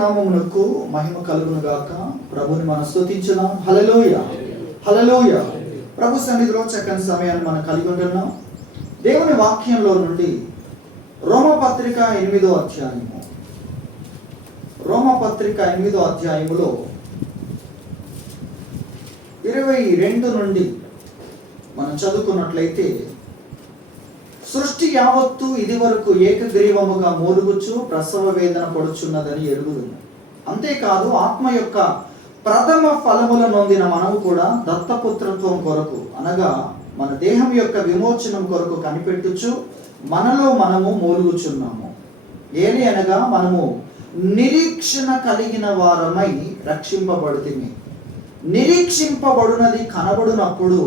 నామమునకు మహిమ కలుగును గాక. ప్రభుని మనం స్తుతించుదాం. హల్లెలూయా, హల్లెలూయా. ప్రభు సన్నిధిలో చక్కని సమయాన్ని మనం కలిగి ఉంటున్నాం. దేవుని వాక్యంలో నుండి రోమపత్రిక 8వ అధ్యాయము, రోమపత్రిక 8వ అధ్యాయములో 22 నుండి మనం చదువుకున్నట్లయితే, సృష్టి యావత్తు ఇది వరకు ఏకగ్రీవముగా మూలుగుచు ప్రసవ వేదన పడుచున్నదని ఎరుగుదును. అంతేకాదు ఆత్మ యొక్క ప్రథమ ఫలముల నొందిన మనము కూడా దత్తపుత్రత్వం కొరకు, అనగా మన దేహం యొక్క విమోచనం కొరకు కనిపెట్టుచు మనలో మనము మూలుగుచున్నాము. ఏలి అనగా మనము నిరీక్షణ కలిగిన వారమై రక్షింపబడితిమి. నిరీక్షింపబడునది కనబడునప్పుడు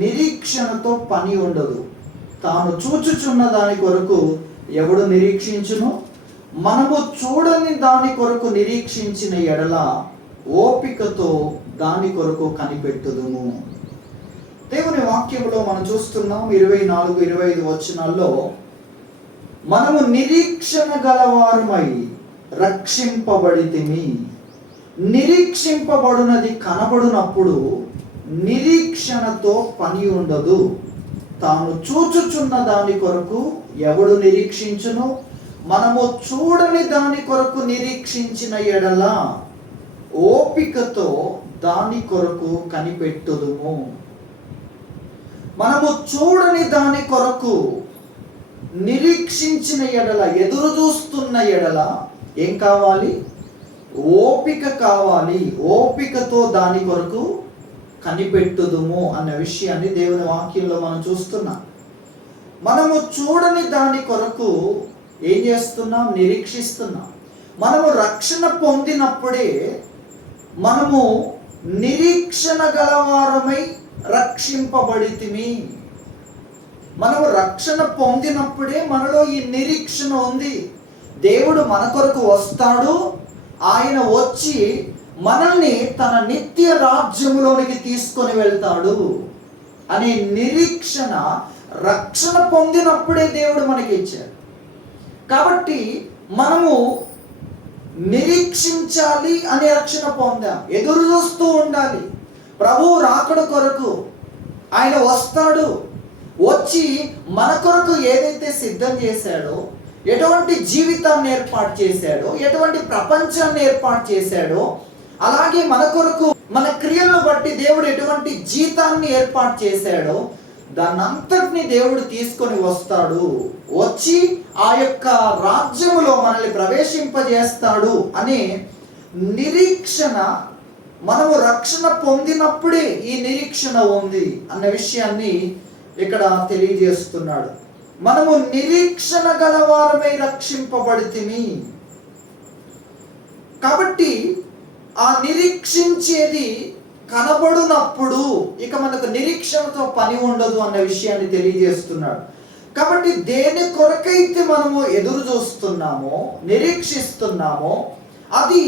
నిరీక్షణతో పని ఉండదు. తాను చూచుచున్న దాని కొరకు ఎవడు నిరీక్షించును? మనము చూడని దాని కొరకు నిరీక్షించిన ఎడల ఓపికతో దాని కొరకు కనిపెట్టుదుము. దేవుని వాక్యంలో మనం చూస్తున్నాం 24, 25 వచనాల్లో, మనము నిరీక్షణ గలవారమై రక్షింపబడితిమి. నిరీక్షింపబడునది కనబడునప్పుడు నిరీక్షణతో పని ఉండదు. తాను చూచుచున్న దాని కొరకు ఎవడు నిరీక్షించును? మనము చూడని దాని కొరకు నిరీక్షించిన ఎడల ఓపికతో దాని కొరకు కనిపెట్టుదుము. మనము చూడని దాని కొరకు నిరీక్షించిన ఎడల, ఎదురు చూస్తున్న ఎడల ఏం కావాలి? ఓపిక కావాలి. ఓపికతో దాని కొరకు కనిపెట్టుదుము అన్న విషయాన్ని దేవుని వాక్యంలో మనం చూస్తున్నాం. మనము చూడని దాని కొరకు ఏం చేస్తున్నాం? నిరీక్షిస్తున్నాం. మనము రక్షణ పొందినప్పుడే మనము నిరీక్షణ గలవారమై రక్షింపబడితిమి. మనము రక్షణ పొందినప్పుడే మనలో ఈ నిరీక్షణ ఉంది. దేవుడు మన కొరకు వస్తాడు, ఆయన వచ్చి మనల్ని తన నిత్య రాజ్యములోనికి తీసుకొని వెళ్తాడు అనే నిరీక్షణ రక్షణ పొందినప్పుడే దేవుడు మనకి ఇచ్చాడు. కాబట్టి మనము నిరీక్షించాలి అనే రక్షణ పొందాం. ఎదురు చూస్తూ ఉండాలి. ప్రభువు రాకడ కొరకు ఆయన వస్తాడు. వచ్చి మన కొరకు ఏదైతే సిద్ధం చేశాడో, ఎటువంటి జీవితాన్ని ఏర్పాటు చేశాడో, ఎటువంటి ప్రపంచాన్ని ఏర్పాటు చేశాడో, అలాగే మన కొరకు మన క్రియలను బట్టి దేవుడు ఎటువంటి జీతాన్ని ఏర్పాటు చేశాడో దాన్నంతటిని దేవుడు తీసుకొని వస్తాడు. వచ్చి ఆ యొక్క రాజ్యములో మనల్ని ప్రవేశింపజేస్తాడు అనే నిరీక్షణ, మనము రక్షణ పొందినప్పుడే ఈ నిరీక్షణ ఉంది అన్న విషయాన్ని ఇక్కడ తెలియజేస్తున్నాడు. మనము నిరీక్షణ గలవారమై రక్షింపబడితిమి. కాబట్టి ఆ నిరీక్షించేది కనబడునప్పుడు ఇక మనకు నిరీక్షణతో పని ఉండదు అన్న విషయాన్ని తెలియజేస్తున్నాడు. కాబట్టి దేని కొరకైతే మనము ఎదురు చూస్తున్నామో, నిరీక్షిస్తున్నామో, అది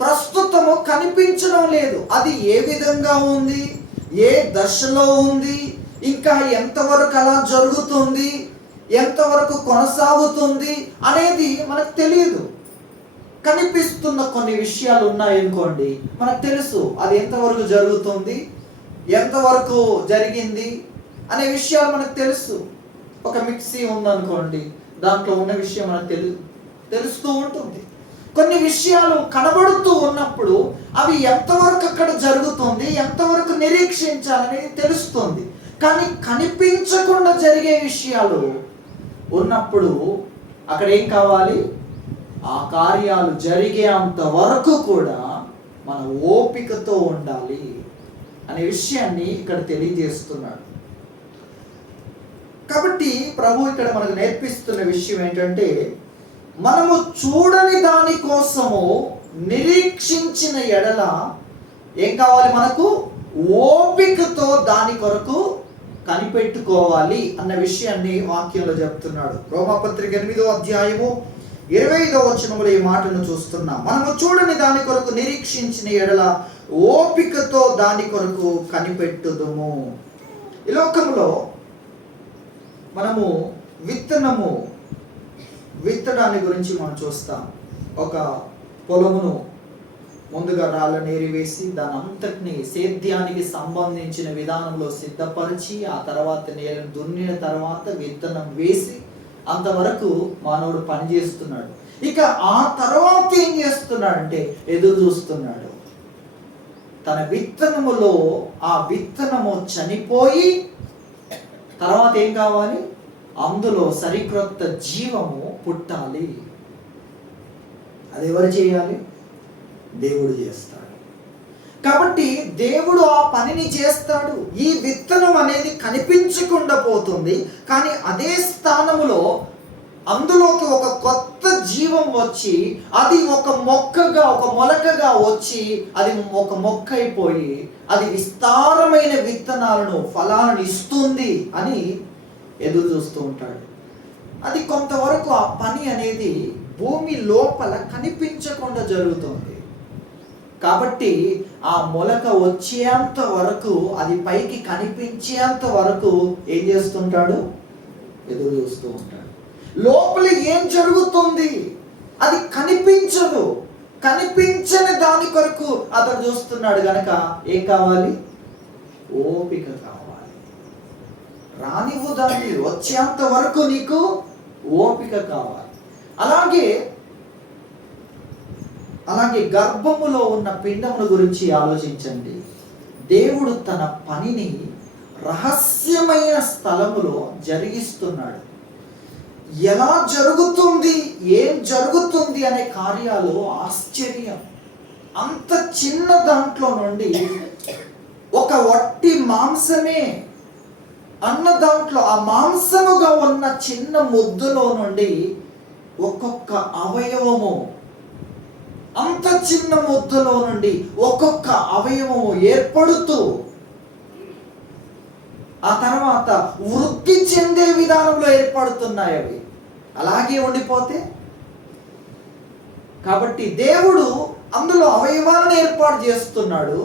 ప్రస్తుతము కనిపించడం లేదు. అది ఏ విధంగా ఉంది, ఏ దశలో ఉంది, ఇంకా ఎంతవరకు అలా జరుగుతుంది, ఎంతవరకు కొనసాగుతుంది అనేది మనకు తెలియదు. కనిపిస్తున్న కొన్ని విషయాలు ఉన్నాయనుకోండి, మనకు తెలుసు అది ఎంతవరకు జరుగుతుంది, ఎంతవరకు జరిగింది అనే విషయాలు మనకు తెలుసు. ఒక మిక్సీ ఉందనుకోండి, దాంట్లో ఉన్న విషయం మనకు తెలుస్తూ ఉంటుంది. కొన్ని విషయాలు కనబడుతూ ఉన్నప్పుడు అవి ఎంతవరకు అక్కడ జరుగుతుంది, ఎంతవరకు నిరీక్షించాలని తెలుస్తుంది. కానీ కనిపించకుండా జరిగే విషయాలు ఉన్నప్పుడు అక్కడ ఏం కావాలి? ఆ కార్యాలు జరిగేంత వరకు కూడా మన ఓపికతో ఉండాలి అనే విషయాన్ని ఇక్కడ తెలియజేస్తున్నాడు. కాబట్టి ప్రభు ఇక్కడ మనకు నేర్పిస్తున్న విషయం ఏంటంటే, మనము చూడని దాని కోసము నిరీక్షించిన ఎడల ఏం కావాలి? మనకు ఓపికతో దాని కొరకు కనిపెట్టుకోవాలి అన్న విషయాన్ని వాక్యంలో చెప్తున్నాడు. రోమపత్రిక 8వ అధ్యాయము 25వ వచనములో ఈ మాటను చూస్తున్నాం. మనము చూడని దాని కొరకు నిరీక్షించిన ఎడల ఓపికతో దాని కొరకు కనిపెట్టుదుము. ఈ లోకంలో మనము విత్తడాన్ని గురించి మనం చూస్తాం. ఒక పొలమును ముందుగా రాళ్ళను ఏరివేసి దాని అంతటిని సేద్యానికి సంబంధించిన విధానంలో సిద్ధపరిచి ఆ తర్వాత నేలను దున్నిన తర్వాత విత్తనం వేసి అంతవరకు మానవుడు పనిచేస్తున్నాడు. ఇక ఆ తర్వాత ఏం చేస్తున్నాడంటే ఎదురు చూస్తున్నాడు. తన విత్తనములో ఆ విత్తనము చనిపోయి తర్వాత ఏం కావాలి? అందులో సరికొత్త జీవము పుట్టాలి. అది ఎవరు చేయాలి? దేవుడు చేస్తాడు. కాబట్టి దేవుడు ఆ పనిని చేస్తాడు. ఈ విత్తనం అనేది కనిపించకుండా పోతుంది, కానీ అదే స్థానములో అందులోకి ఒక కొత్త జీవం వచ్చి అది ఒక మొక్కగా, ఒక మొలకగా వచ్చి అది ఒక మొక్క అయిపోయి అది విస్తారమైన విత్తనాలను, ఫలాలను ఇస్తుంది అని ఎదురు చూస్తూ ఉంటాడు. అది కొంతవరకు ఆ పని అనేది భూమి లోపల కనిపించకుండా జరుగుతుంది. కాబట్టి ఆ మొలక వచ్చేంత వరకు, అది పైకి కనిపించేంత వరకు ఏం చేస్తుంటాడు? ఎదురు చూస్తూ ఉంటాడు. లోపల ఏం జరుగుతుంది అది కనిపించదు. కనిపించని దాని కొరకు అతను చూస్తున్నాడు గనక ఏం కావాలి? ఓపిక కావాలి. రానివ్వు, దాన్ని వచ్చేంత వరకు నీకు ఓపిక కావాలి. అలాగే గర్భములో ఉన్న పిండముల గురించి ఆలోచించండి. దేవుడు తన పనిని రహస్యమైన స్థలములో జరిగిస్తున్నాడు. ఎలా జరుగుతుంది, ఏం జరుగుతుంది అనే కార్యాలు ఆశ్చర్యం. అంత చిన్న దాంట్లో నుండి ఒక వట్టి మాంసమే అన్న దాంట్లో ఆ మాంసముగా ఉన్న చిన్న ముద్దులో నుండి ఒక్కొక్క అవయవము, అంత చిన్న ముద్దలో నుండి ఒక్కొక్క అవయవము ఏర్పడుతూ ఆ తర్వాత వృద్ధి చెందే విధానంలో ఏర్పడుతున్నాయి. అవి అలాగే ఉండిపోతే, కాబట్టి దేవుడు అందులో అవయవాలను ఏర్పాటు చేస్తున్నాడు.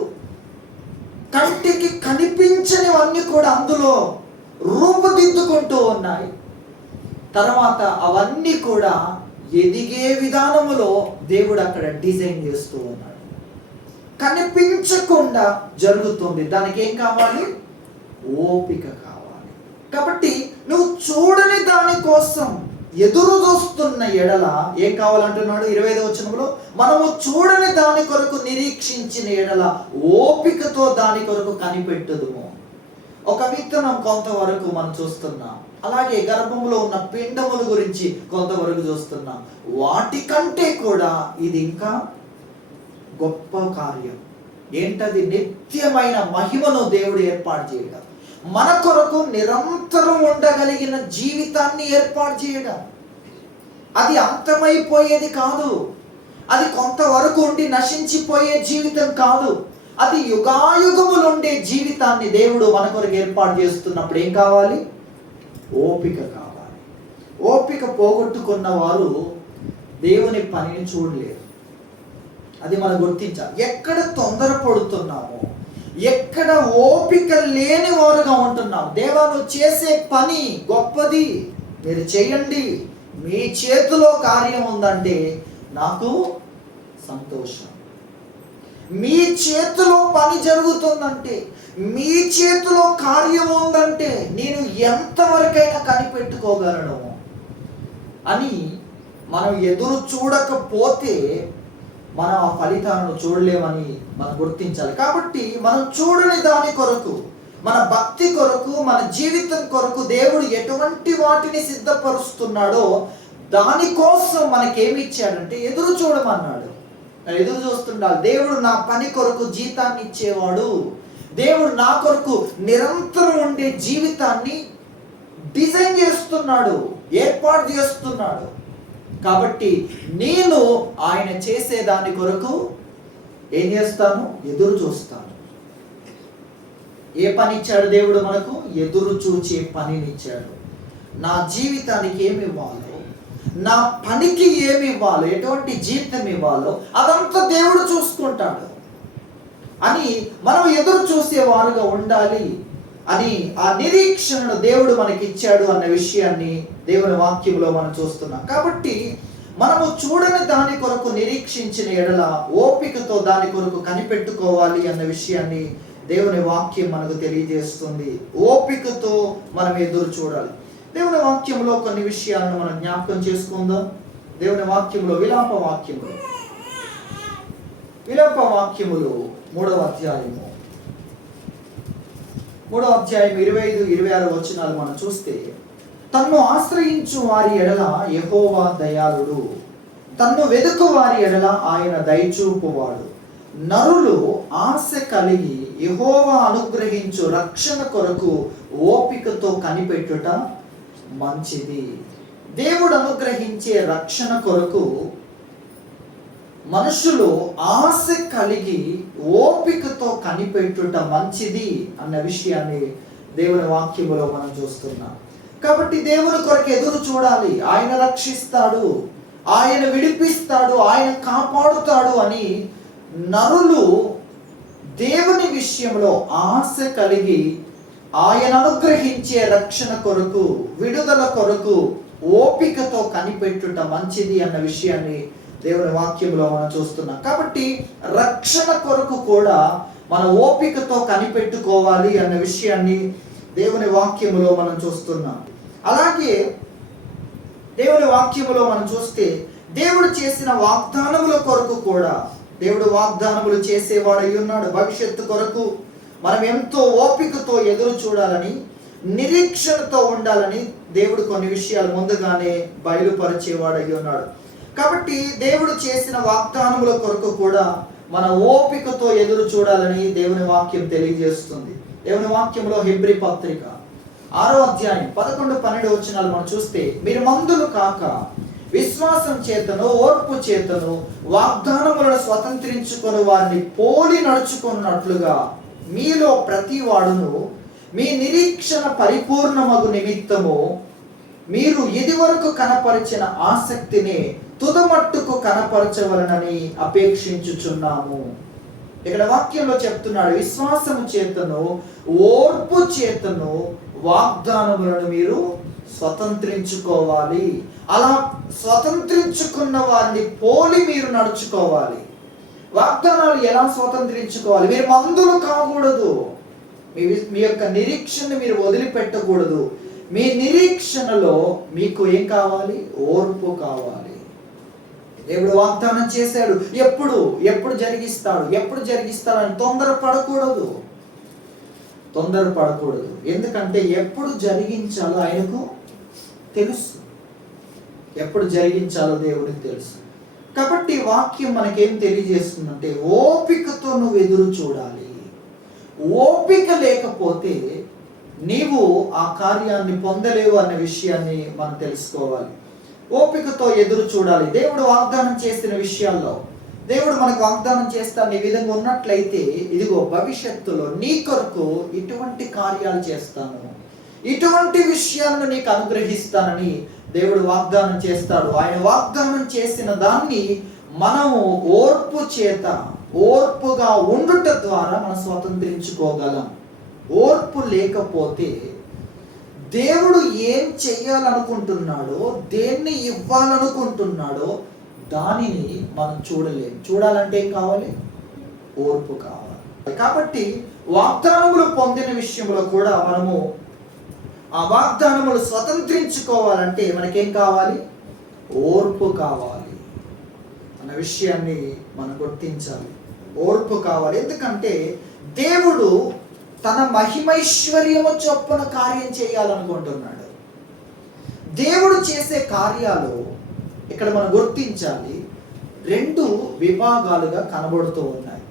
కంటికి కనిపించనివన్నీ కూడా అందులో రూపుదిద్దుకుంటూ ఉన్నాయి. తర్వాత అవన్నీ కూడా ఎదిగే విధానములో దేవుడు అక్కడ డిజైన్ చేస్తూ ఉన్నాడు. కనిపించకుండా జరుగుతుంది. దానికి ఏం కావాలి? ఓపిక కావాలి. కాబట్టి నువ్వు చూడని దాని కోసం ఎదురు చూస్తున్న ఎడల ఏం కావాలంటున్నాడు? 25వ వచనంలో, మనము చూడని దాని కొరకు నిరీక్షించిన ఎడల ఓపికతో దాని కొరకు కనిపెట్టుదుము. ఒక విత్తనం కొంతవరకు మనం చూస్తున్నాం, అలాగే గర్భంలో ఉన్న పిండముల గురించి కొంతవరకు చూస్తున్నాం. వాటికంటే కూడా ఇది ఇంకా గొప్ప కార్యం. ఏంటది? నిత్యమైన మహిమను దేవుడు ఏర్పాటు చేయడం, మన కొరకు నిరంతరం ఉండగలిగిన జీవితాన్ని ఏర్పాటు చేయడం. అది అంతమైపోయేది కాదు, అది కొంతవరకు ఉండి నశించిపోయే జీవితం కాదు. అది యుగాయుగములు ఉండే జీవితాన్ని దేవుడు మన కొరకు ఏర్పాటు చేస్తున్నప్పుడు ఏం కావాలి? ఓపిక కావాలి. ఓపిక పోగొట్టుకున్న వారు దేవుని పనిని చూడలేరు. అది మనం గుర్తించాలి. ఎక్కడ తొందరపడుతున్నామో, ఎక్కడ ఓపిక లేని వారుగా ఉంటున్నాం. దేవా, నువ్వు చేసే పని గొప్పది, మీరు చేయండి, మీ చేతిలో కార్యం ఉందంటే నాకు సంతోషం. మీ చేతిలో పని జరుగుతుందంటే, మీ చేతిలో కార్యం ఉందంటే నేను ఎంతవరకైనా కనిపెట్టుకోగలను అని మనం ఎదురు చూడకపోతే మనం ఆ ఫలితాలను చూడలేమని మనం గుర్తించాలి. కాబట్టి మనం చూడని దాని కొరకు, మన భక్తి కొరకు, మన జీవితం కొరకు దేవుడు ఎటువంటి వాటిని సిద్ధపరుస్తున్నాడో దానికోసం మనకేమి ఇచ్చాడంటే ఎదురు చూడమన్నాడు. ఎదురు చూస్తుండాలి. దేవుడు నా పని కొరకు జీతాన్ని ఇచ్చేవాడు. దేవుడు నా కొరకు నిరంతరం ఉండే జీవితాన్ని డిజైన్ చేస్తున్నాడు, ఏర్పాటు చేస్తున్నాడు. కాబట్టి నేను ఆయన చేసే దాని కొరకు ఏం చేస్తాను? ఎదురు చూస్తాను. ఏ పని ఇచ్చాడు దేవుడు మనకు? ఎదురు చూచే పనిని ఇచ్చాడు. నా జీవితానికి ఏమి ఇవ్వాలో, నా పనికి ఏమి ఇవ్వాలో, ఎటువంటి జీవితం ఇవ్వాలో అదంతా దేవుడు చూసుకుంటాడు అని మనం ఎదురు చూసేవారుగా ఉండాలి అని ఆ నిరీక్షణను దేవుడు మనకి ఇచ్చాడు అన్న విషయాన్ని దేవుని వాక్యంలో మనం చూస్తున్నాం. కాబట్టి మనము చూడని దాని కొరకు నిరీక్షించిన ఎడల ఓపికతో దాని కొరకు కనిపెట్టుకోవాలి అన్న విషయాన్ని దేవుని వాక్యం మనకు తెలియజేస్తుంది. ఓపికతో మనం ఎదురు చూడాలి. దేవుని వాక్యంలో కొన్ని విషయాలను మనం జ్ఞాపకం చేసుకుందాం. దేవుని వాక్యంలో విలాప వాక్యములు 3వ అధ్యాయము 25-26 వచనాలు మనం చూస్తే, తన్ను ఆశ్రయించు వారి ఎడల యెహోవా దయాళుడు, తన్ను వెదుకు వారి ఎడల ఆయన దయచూపువాడు. నరులు ఆశ కలిగి యెహోవా అనుగ్రహించు రక్షణ కొరకు ఓపికతో కనిపెట్టుట మంచిది. దేవుడు అనుగ్రహించే రక్షణ కొరకు మనుషులు ఆశ కలిగి ఓపికతో కనిపెట్టుట మంచిది అన్న విషయాన్ని దేవుని వాక్యములో మనం చూస్తున్నాం. కాబట్టి దేవుని కొరకు ఎదురు చూడాలి. ఆయన రక్షిస్తాడు, ఆయన విడిపిస్తాడు, ఆయన కాపాడుతాడు అని నరులు దేవుని విషయంలో ఆశ కలిగి ఆయన అనుగ్రహించే రక్షణ కొరకు, విడుదల కొరకు ఓపికతో కనిపెట్టుట మంచిది అన్న విషయాన్ని దేవుని వాక్యంలో మనం చూస్తున్నాం. కాబట్టి రక్షణ కొరకు కూడా మన ఓపికతో కనిపెట్టుకోవాలి అన్న విషయాన్ని దేవుని వాక్యములో మనం చూస్తున్నాం. అలాగే దేవుని వాక్యములో మనం చూస్తే దేవుడు చేసిన వాగ్దానముల కొరకు కూడా, దేవుడు వాగ్దానములు చేసేవాడై ఉన్నాడు. భవిష్యత్తు కొరకు మనం ఎంతో ఓపికతో ఎదురు చూడాలని, నిరీక్షణతో ఉండాలని దేవుడు కొన్ని విషయాలు ముందుగానే బయలుపరిచేవాడై ఉన్నాడు. కాబట్టి దేవుడు చేసిన వాగ్దానముల కొరకు కూడా మన ఓపికతో ఎదురు చూడాలని దేవుని వాక్యం తెలియజేస్తుంది. దేవుని వాక్యంలో హెబ్రీ పత్రిక 6వ అధ్యాయం 11-12 వచనాలు మనం చూస్తే, మీరు మందులు కాక విశ్వాసం చేతను ఓర్పు చేతను వాగ్దానములను స్వతంత్రించుకొని వారిని పోలి నడుచుకున్నట్లుగా మీలో ప్రతి వాడును మీ నిరీక్షణ పరిపూర్ణమగు నిమిత్తము మీరు ఇదివరకు కనపరిచిన ఆసక్తిని తుదమట్టుకు కనపరచవలనని అపేక్షించుచున్నాము. ఇక్కడ వాక్యంలో చెప్తున్నాడు, విశ్వాసము చేతను ఓర్పు చేతను వాగ్దానములను మీరు స్వతంత్రించుకోవాలి. అలా స్వతంత్రించుకున్న వారిని పోలి మీరు నడుచుకోవాలి. వాగ్దానాలు ఎలా స్వతంత్రించుకోవాలి? మీరు మందులు కాకూడదు. మీ యొక్క నిరీక్షణ మీరు వదిలిపెట్టకూడదు. మీ నిరీక్షణలో మీకు ఏం కావాలి? ఓర్పు కావాలి. దేవుడు వాగ్దానం చేశాడు, ఎప్పుడు జరిగిస్తాడని తొందరపడకూడదు. ఎందుకంటే ఎప్పుడు జరిగించాలో ఆయనకు తెలుసు, ఎప్పుడు జరిగించాలో దేవునికి తెలుసు. కాబట్టి వాక్యం మనకేం తెలియజేస్తుందంటే, ఓపికతో నువ్వు ఎదురు చూడాలి. ఓపిక లేకపోతే నీవు ఆ కార్యాన్ని పొందలేవు అనే విషయాన్ని మనం తెలుసుకోవాలి. ఓపికతో ఎదురు చూడాలి. దేవుడు వాగ్దానం చేసిన విషయాల్లో, దేవుడు మనకు వాగ్దానం చేస్తాను ఈ విధంగా ఉన్నట్లయితే, ఇదిగో భవిష్యత్తులో నీ కొరకు ఇటువంటి కార్యాలు చేస్తాను, ఇటువంటి విషయాలను నీకు అనుగ్రహిస్తానని దేవుడు వాగ్దానం చేస్తాడు. ఆయన వాగ్దానం చేసిన దాన్ని మనము ఓర్పుగా ఉండుట ద్వారా మనం స్వతంత్రించుకోగలం. ఓర్పు లేకపోతే దేవుడు ఏం చెయ్యాలనుకుంటున్నాడో, దేన్ని ఇవ్వాలనుకుంటున్నాడో దానిని మనం చూడలేము. చూడాలంటే ఏం కావాలి? ఓర్పు కావాలి. కాబట్టి వాగ్దానములు పొందిన విషయంలో కూడా మనము ఆ వాగ్దానములు స్వతంత్రించుకోవాలంటే మనకేం కావాలి? ఓర్పు కావాలి అన్న విషయాన్ని మనం గుర్తించాలి. ఓర్పు కావాలి. ఎందుకంటే దేవుడు తన మహిమైశ్వర్యము చొప్పున కార్యం చేయాలనుకుంటున్నాడు. దేవుడు చేసే కార్యాలు ఇక్కడ మనం గుర్తించాలి, 2 విభాగాలుగా కనబడుతూ ఉన్నాయి.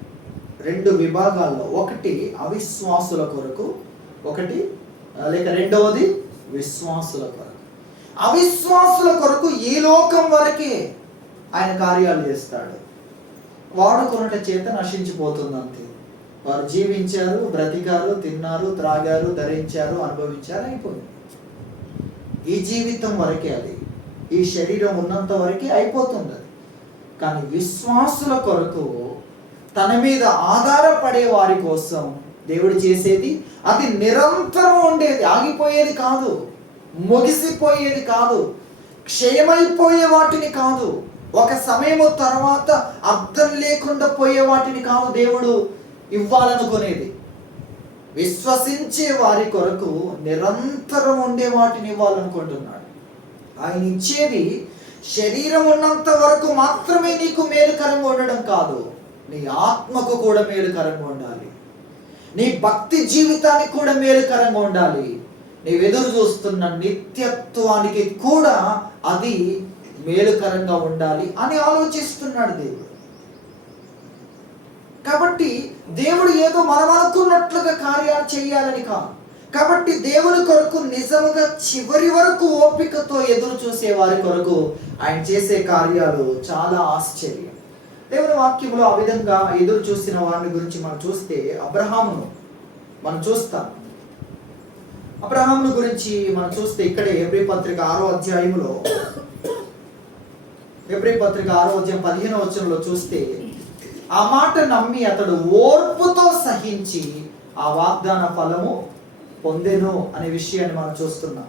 2 విభాగాల్లో, ఒకటి అవిశ్వాసుల కొరకు, రెండవది విశ్వాసుల కొరకు. అవిశ్వాసుల కొరకు ఈ లోకం వరకే ఆయన కార్యాలు చేస్తాడు. వాడుకొనుట చేత నశించిపోతుంది అంతే. వారు జీవించారు, బ్రతికారు, తిన్నారు, త్రాగారు, ధరించారు, అనుభవించారు, అయిపోయింది. ఈ జీవితం వరకే అది, ఈ శరీరం ఉన్నంత వరకే అయిపోతుంది అది. కానీ విశ్వాసుల కొరకు, తన మీద ఆధారపడే వారి కోసం దేవుడు చేసేది అది నిరంతరం ఉండేది, ఆగిపోయేది కాదు, ముగిసిపోయేది కాదు. క్షయమైపోయే వాటిని కాదు, ఒక సమయము తర్వాత అర్థం లేకుండా పోయే వాటిని కాదు దేవుడు ఇవ్వాలనుకునేది. విశ్వసించే వారి కొరకు నిరంతరం ఉండే వాటిని ఇవ్వాలనుకుంటున్నాడు. ఆయన ఇచ్చేది శరీరం ఉన్నంత వరకు మాత్రమే నీకు మేలుకరంగా ఉండడం కాదు, నీ ఆత్మకు కూడా మేలుకరంగా ఉండాలి, నీ భక్తి జీవితానికి కూడా మేలుకరంగా ఉండాలి, నీవు ఎదురు చూస్తున్న నిత్యత్వానికి కూడా అది మేలుకరంగా ఉండాలి అని ఆలోచిస్తున్నాడు దేవుడు. కాబట్టి దేవుడు ఏదో మనం అనుకున్నట్లుగా కార్యాలు చేయాలని కాదు. కాబట్టి దేవుని కొరకు నిజంగా చివరి వరకు ఓపికతో ఎదురు చూసే వారి కొరకు ఆయన చేసే కార్యాలు చాలా ఆశ్చర్యం. దేవుని వాక్యంలో ఆ విధంగా ఎదురు చూసిన వారిని గురించి మనం చూస్తే అబ్రహామును మనం చూస్తాం. అబ్రహామును గురించి మనం చూస్తే ఇక్కడే హెబ్రీ పత్రిక 6వ అధ్యాయంలో, హెబ్రీ పత్రిక 6వ అధ్యాయం 15వ వచనంలో చూస్తే, ఆ మాట నమ్మి అతడు ఓర్పుతో సహించి ఆ వాగ్దాన ఫలము పొందెను అనే విషయాన్ని మనం చూస్తున్నాం.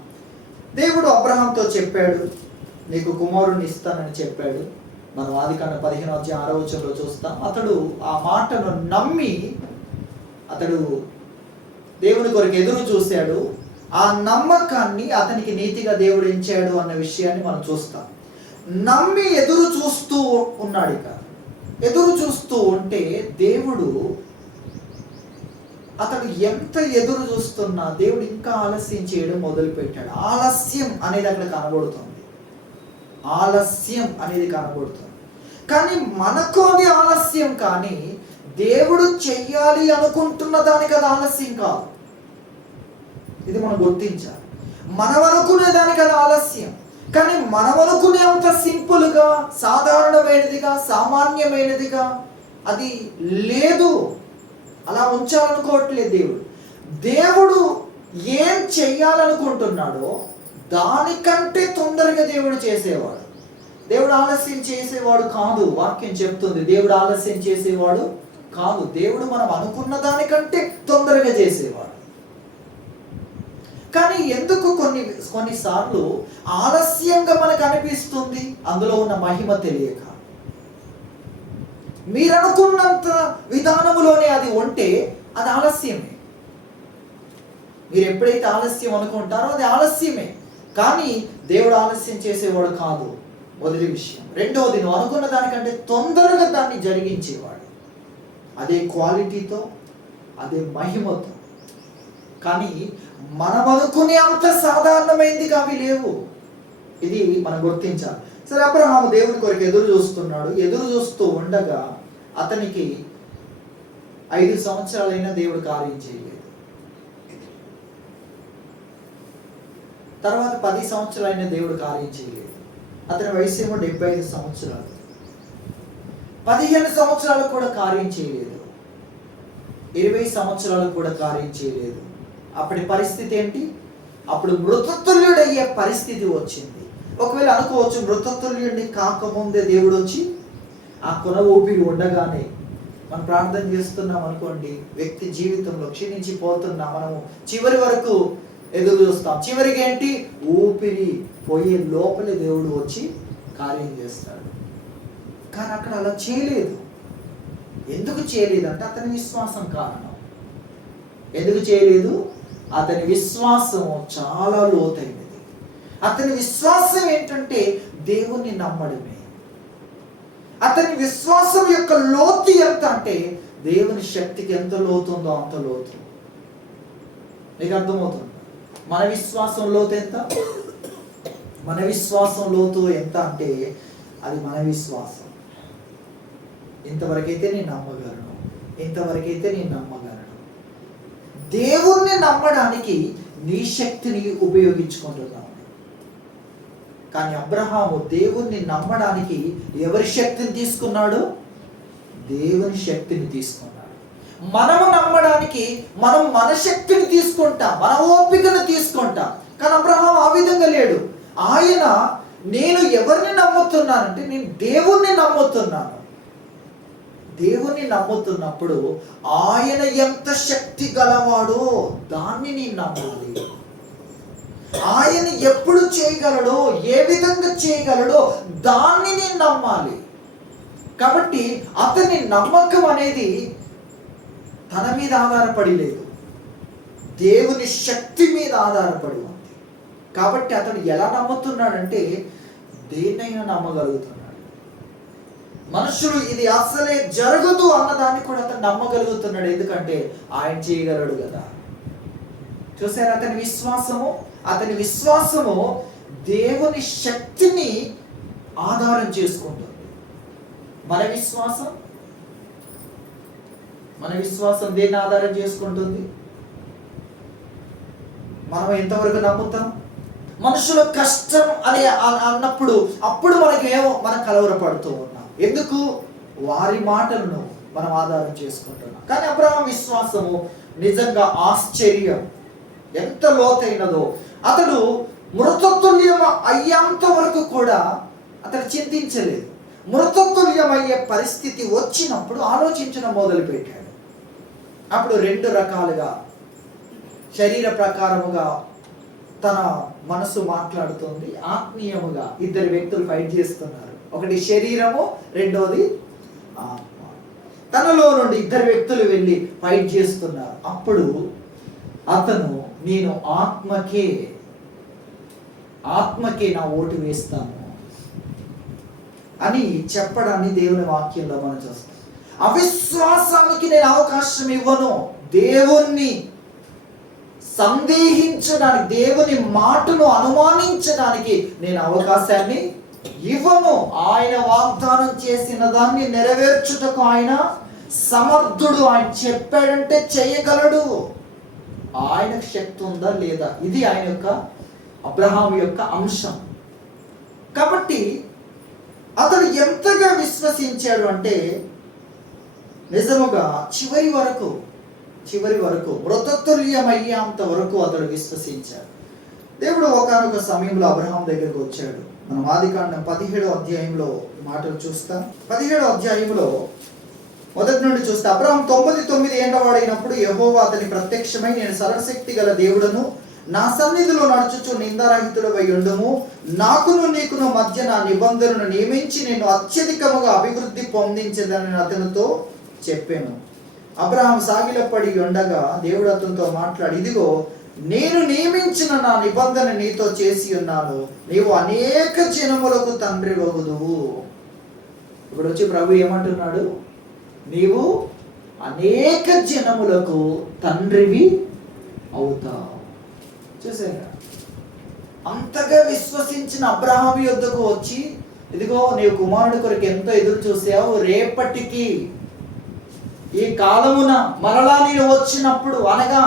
దేవుడు అబ్రహాంతో చెప్పాడు, నీకు కుమారుని ఇస్తానని చెప్పాడు. మనం ఆదికాండం 15వ అధ్యాయం 6వ వచనంలో చూస్తాం. అతడు ఆ మాటను నమ్మి అతడు దేవుని కొరకు ఎదురు చూశాడు. ఆ నమ్మకాన్ని అతనికి నీతిగా దేవుడు ఎంచాడు అన్న విషయాన్ని మనం చూస్తాం. నమ్మి ఎదురు చూస్తూ ఉన్నాడు. ఇక ఎదురు చూస్తూ ఉంటే దేవుడు, అతడు ఎంత ఎదురు చూస్తున్నా దేవుడు ఇంకా ఆలస్యం చేయడం మొదలుపెట్టాడు. ఆలస్యం అనేది అక్కడ కనబడుతుంది, ఆలస్యం అనేది కనబడుతుంది. కానీ మనకు అది ఆలస్యం, కానీ దేవుడు చెయ్యాలి అనుకుంటున్న దానికి అది ఆలస్యం కాదు. ఇది మనం గుర్తించాలి. మనం అనుకునే దానికి అది ఆలస్యం, కానీ మనం అనుకునేంత సింపుల్గా, సాధారణమైనదిగా, సామాన్యమైనదిగా అది లేదు. అలా ఉంచాలనుకోవట్లేదు దేవుడు. దేవుడు ఏం చెయ్యాలనుకుంటున్నాడో దానికంటే తొందరగా దేవుడు చేసేవాడు. దేవుడు ఆలస్యం చేసేవాడు కాదు. వాక్యం చెప్తుంది దేవుడు ఆలస్యం చేసేవాడు కాదు. దేవుడు మనం అనుకున్న దానికంటే తొందరగా చేసేవాడు. కానీ ఎందుకు కొన్నిసార్లు ఆలస్యంగా మనకు అనిపిస్తుంది? అందులో ఉన్న మహిమ తెలియక. మీరు అనుకున్నంత విధానములోనే అది ఉంటే అది ఆలస్యమే. మీరు ఎప్పుడైతే ఆలస్యం అనుకుంటారో అది ఆలస్యమే, కానీ దేవుడు ఆలస్యం చేసేవాడు కాదు. మొదటి విషయం. రెండవది, నువ్వు అనుకున్న దానికంటే తొందరగా దాన్ని జరిగించేవాడు, అదే క్వాలిటీతో, అదే మహిమతో. కానీ మనం అనుకునే అంత సాధారణమైందిగా అవి లేవు. ఇది మనం గుర్తించాలి. సరే, అబ్రహాము దేవుని కొరకు ఎదురు చూస్తున్నాడు. ఎదురు చూస్తూ ఉండగా అతనికి 5 సంవత్సరాలైనా దేవుడు కార్యం చేయలేదు. తర్వాత 10 సంవత్సరాలైనా దేవుడు కార్యం చేయలేదు. అతని వయసు ఏమో 75 సంవత్సరాలు. 15 సంవత్సరాలు కూడా కార్యం చేయలేదు. 20 సంవత్సరాలు కూడా కార్యం చేయలేదు. అప్పటి పరిస్థితి ఏంటి? అప్పుడు మృతతుల్యుడయ్యే పరిస్థితి వచ్చింది. ఒకవేళ అనుకోవచ్చు, మృతతుల్యుడిని కాకముందే దేవుడు వచ్చి ఆ కొన ఊపిరి ఉండగానే మనం ప్రార్థన చేస్తున్నాం అనుకోండి, వ్యక్తి జీవితంలో క్షీణించిపోతున్నా మనము చివరి వరకు ఎదురు చూస్తాం. చివరికి ఏంటి? ఊపిరి పోయే లోపలే దేవుడు వచ్చి కార్యం చేస్తాడు. కానీ అక్కడ అలా చేయలేదు. ఎందుకు చేయలేదు అంటే అతని విశ్వాసం కారణం. ఎందుకు చేయలేదు? అతని విశ్వాసం చాలా లోతైనది. అతని విశ్వాసం ఏంటంటే దేవుణ్ణి నమ్మడమే. అతని విశ్వాసం యొక్క లోతు ఎంత అంటే దేవుని శక్తికి ఎంత లోతుందో అంత లోతు. నీకు అర్థమవుతుంది? మన విశ్వాసం లోతు ఎంత? మన విశ్వాసం లోతు ఎంత అంటే అది మన విశ్వాసం. ఇంతవరకైతే నేను నమ్మగలను, ఇంతవరకైతే నేను నమ్మగలను. దేవుణ్ణి నమ్మడానికి నీ శక్తిని ఉపయోగించుకుంటున్నావు. కానీ అబ్రహాము దేవుణ్ణి నమ్మడానికి ఎవరి శక్తిని తీసుకున్నాడు? దేవుని శక్తిని తీసుకున్నాడు. మనము నమ్మడానికి మనం మన శక్తిని తీసుకుంటాం, మన ఓపికను తీసుకుంటాం. కానీ అబ్రహాము ఆ విధంగా లేడు. ఆయన, నేను ఎవరిని నమ్ముతున్నానంటే నేను దేవుణ్ణి నమ్ముతున్నాను. దేవుణ్ణి నమ్ముతున్నప్పుడు ఆయన ఎంత శక్తి గలవాడో దాన్ని నేను నమ్మాలి. ఆయన ఎప్పుడు చేయగలడో, ఏ విధంగా చేయగలడో దాన్ని నేను నమ్మాలి. కాబట్టి అతని నమ్మకం అనేది తన మీద ఆధారపడి లేదు, దేవుని శక్తి మీద ఆధారపడి ఉంది. కాబట్టి అతను ఎలా నమ్ముతున్నాడంటే దేన్నైనా నమ్మగలుగుతున్నాడు. మనుషులు ఇది అసలే జరగదు అన్నదాన్ని కూడా అతను నమ్మగలుగుతున్నాడు, ఎందుకంటే ఆయన చేయగలడు కదా. చూసారు అతని విశ్వాసము దేవుని శక్తిని ఆధారం చేసుకుంటుంది. మన విశ్వాసం దేన్ని ఆధారం చేసుకుంటుంది? మనం ఎంతవరకు నమ్ముతాం? మనుషుల కష్టం అని అన్నప్పుడు అప్పుడు మనం కలవరపడుతూ ఉన్నాం. ఎందుకు? వారి మాటలను మనం ఆధారం చేసుకుంటున్నాం. కానీ అబ్రహాము విశ్వాసము నిజంగా ఆశ్చర్యం, ఎంత లోతైనదో. అతడు మృతతుల్యం అయ్యేంత వరకు కూడా అతడు చింతించలేదు. మృతతుల్యమయ్యే పరిస్థితి వచ్చినప్పుడు ఆలోచించడం మొదలుపెట్టాడు. అప్పుడు రెండు రకాలుగా శరీర ప్రకారముగా తన మనసు మాట్లాడుతుంది, ఆత్మీయముగా ఇద్దరు వ్యక్తులు ఫైట్ చేస్తున్నారు. ఒకటి శరీరము, రెండోది ఆత్మ. తనలో నుండి ఇద్దరు వ్యక్తులు వెళ్ళి ఫైట్ చేస్తున్నారు. అప్పుడు అతను నేను ఆత్మకే నా ఓటు వేస్తాను అని చెప్పడాన్ని దేవుని వాక్యంలో మనం చూస్తాం. అవిశ్వాసానికి నేను అవకాశం ఇవ్వను. దేవుణ్ణి సందేహించడానికి, దేవుని మాటను అనుమానించడానికి నేను అవకాశాన్ని ఇవ్వను. ఆయన వాగ్దానం చేసిన దాన్ని నెరవేర్చుటకు ఆయన సమర్థుడు. ఆయన చెప్పాడంటే చేయగలడు. ఆయనకు శక్తి ఉందా లేదా, ఇది ఆయన యొక్క అబ్రహాము యొక్క అంశం. కాబట్టి అతడు ఎంతగా విశ్వసించాడు అంటే నిజముగా చివరి వరకు మృతతుల్యమయ్యేంత వరకు అతడు విశ్వసించాడు. దేవుడు ఒకానొక సమయంలో అబ్రహాం దగ్గరకు వచ్చాడు. మనం ఆదికాండం 17వ అధ్యాయంలో మాటలు చూస్తాం. 17వ అధ్యాయంలో మొదటి నుండి చూస్తే, అబ్రహాం 99 ఏళ్ల వాడైనప్పుడు యెహోవా అతని ప్రత్యక్షమై, నేను సర్వశక్తి గల దేవుడను, నా సన్నిధిలో నడుచుచు నిందారహితుడవై ఉండుము, నాకును నీకును మధ్య నా నిబంధనను నియమించి నేను అత్యధికముగా అభివృద్ధి పొందించదని అతనితో చెప్పాను. అబ్రహాం సాగిలపడి ఉండగా దేవుడు అతనితో మాట్లాడి, ఇదిగో నేను నియమించిన నా నిబంధన నీతో చేసి ఉన్నాను, నీవు అనేక జనములకు తండ్రి వగుదువు. ఇప్పుడు వచ్చి ప్రభు ఏమంటున్నాడు? నీవు అనేక జనములకు తండ్రివి అవుతావు. చూసారా? అంతగా విశ్వసించిన అబ్రహాము యొద్దకు వచ్చి, ఇదిగో నీవు కుమారుడి కొరకు ఎంతో ఎదురు చూసావు, రేపటికి ఈ కాలమున మరలా నేను వచ్చినప్పుడు, అనగా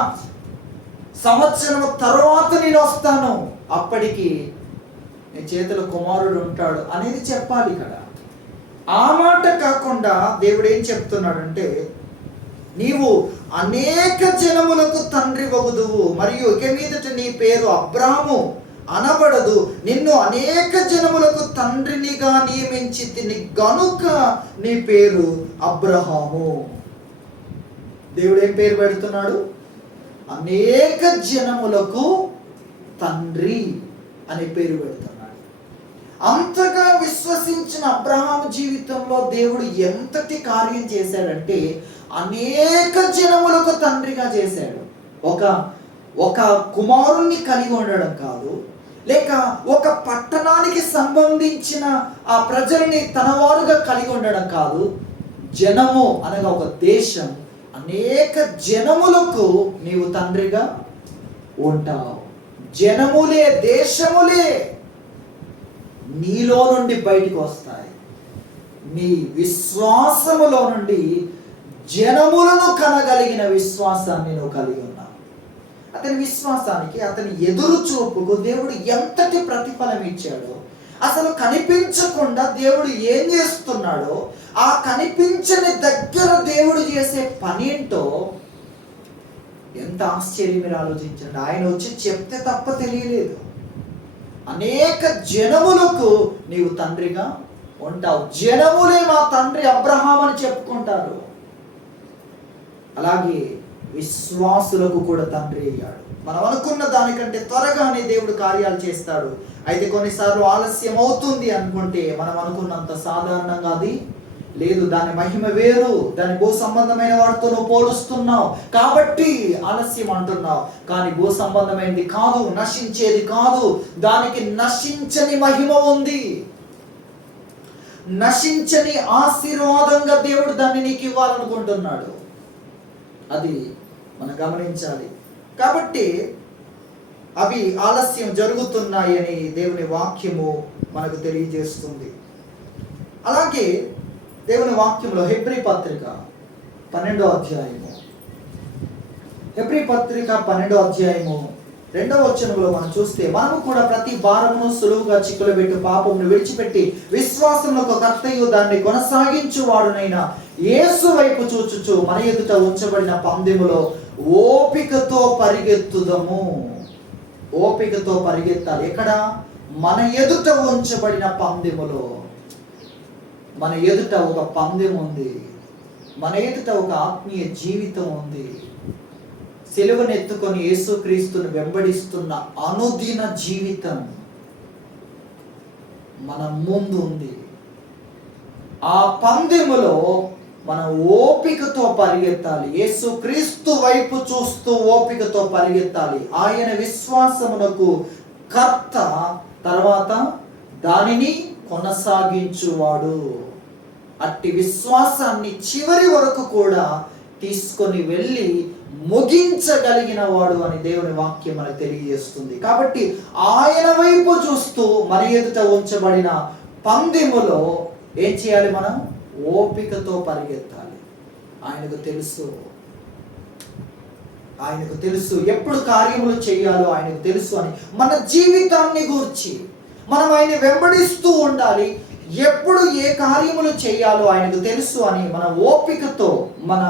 సంవత్సరం తర్వాత నేను వస్తాను, అప్పటికి నీ చేతిలో కుమారుడు ఉంటాడు అనేది చెప్పాలి కదా. ఆ మాట కాకుండా దేవుడు ఏం చెప్తున్నాడంటే, నీవు అనేక జనములకు తండ్రి వగుదువు, మరియు ఇక మీదట నీ పేరు అబ్రాము అనబడదు, నిన్ను అనేక జనములకు తండ్రినిగా నియమించి తిని గనుక నీ పేరు అబ్రహాము. దేవుడు ఏం పేరు పెడుతున్నాడు? అనేక జనములకు తండ్రి అనే పేరు పెడుతున్నాడు. అంతగా విశ్వసించిన అబ్రహాము జీవితంలో దేవుడు ఎంతటి కార్యం చేశాడంటే అనేక జనములకు తండ్రిగా చేశాడు. ఒక కుమారుణ్ణి కలిగి ఉండడం కాదు, లేక ఒక పట్టణానికి సంబంధించిన ఆ ప్రజల్ని తన వారుగా కలిగి ఉండడం కాదు, జనము అనగా ఒక దేశం, అనేక జనములకు నీవు తండ్రిగా ఉంటావు. జనములే, దేశములే నీలో నుండి బయటికి వస్తాయి. నీ విశ్వాసములో నుండి జనములను కనగలిగిన విశ్వాసాన్ని నువ్వు కలిగి ఉన్నావు. అతని విశ్వాసానికి, అతని ఎదురు చూపుకు దేవుడు ఎంతటి ప్రతిఫలం ఇచ్చాడో, అసలు కనిపించకుండా దేవుడు ఏం చేస్తున్నాడో, ఆ కనిపించని దగ్గర దేవుడు చేసే పని ఏంటో ఎంత ఆశ్చర్యం మీరు ఆలోచించండి. ఆయన వచ్చి చెప్తే తప్ప తెలియలేదు. అనేక జనములకు నీవు తండ్రిగా ఉంటావు. జనములే మా తండ్రి అబ్రహాం అని చెప్పుకుంటారు. అలాగే విశ్వాసులకు కూడా తండ్రి అయ్యాడు. మనం అనుకున్న దానికంటే త్వరగానే దేవుడు కార్యాలు చేస్తాడు. అయితే కొన్నిసార్లు ఆలస్యం అవుతుంది అనుకుంటే మనం అనుకున్నంత సాధారణంగా అది లేదు. దాని మహిమ వేరు. దాని భూ సంబంధమైన వాటితో నువ్వు పోలుస్తున్నావు కాబట్టి ఆలస్యం అంటున్నావు. కానీ భూ సంబంధమైనది కాదు, నశించేది కాదు. దానికి నశించని మహిమ ఉంది. నశించని ఆశీర్వాదంగా దేవుడు దాన్ని నీకు ఇవ్వాలనుకుంటున్నాడు. అది మనం గమనించాలి. కాబట్టి అవి ఆలస్యం జరుగుతున్నాయని దేవుని వాక్యము మనకు తెలియజేస్తుంది. అలాగే దేవుని వాక్యంలో హెబ్రీ పత్రిక 12వ అధ్యాయము, హెబ్రీ పత్రిక 12వ అధ్యాయము 2వ వచనంలో మనం చూస్తే, మనము కూడా ప్రతి భారమును సులువుగా చిక్కులబెట్టు పాపమును విడిచిపెట్టి విశ్వాసమునకు కర్తయు దాన్ని కొనసాగించువాడునైన యేసు వైపు చూచుచు మన ఎదుట ఉంచబడిన పందెములో ఓపికతో పరిగెత్తుదము. ఓపికతో పరిగెత్తాలి. ఎక్కడ? మన ఎదుట ఉంచబడిన పందెములో. మన ఎదుట ఒక పందెం ఉంది. మన ఎదుట ఒక ఆత్మీయ జీవితం ఉంది. సిలువనెత్తుకొని యేసుక్రీస్తును వెంబడిస్తున్న అనుదిన జీవితం మన ముందు ఉంది. ఆ పందెములో మనం ఓపికతో పరిగెత్తాలి. యేసుక్రీస్తు వైపు చూస్తూ ఓపికతో పరిగెత్తాలి. ఆయన విశ్వాసమునకు కర్త, తర్వాత దానిని కొనసాగించువాడు. అట్టి విశ్వాసాన్ని చివరి వరకు కూడా తీసుకొని వెళ్ళి ముగించగలిగిన వాడు అని దేవుని వాక్యం మనకు తెలియజేస్తుంది. కాబట్టి ఆయన వైపు చూస్తూ మన ఎదుట ఉంచబడిన పందెములో ఏం చేయాలి? మనం ఓపికతో పరిగెత్తాలి. ఆయనకు తెలుసు. ఆయనకు తెలుసు ఎప్పుడు కార్యములు చేయాలో ఆయనకు తెలుసు అని. మన జీవితాన్ని గూర్చి మనం ఆయన వెంబడిస్తూ ఉండాలి. ఎప్పుడు ఏ కార్యములు చేయాలో ఆయనకు తెలుసు అని మన ఓపికతో, మన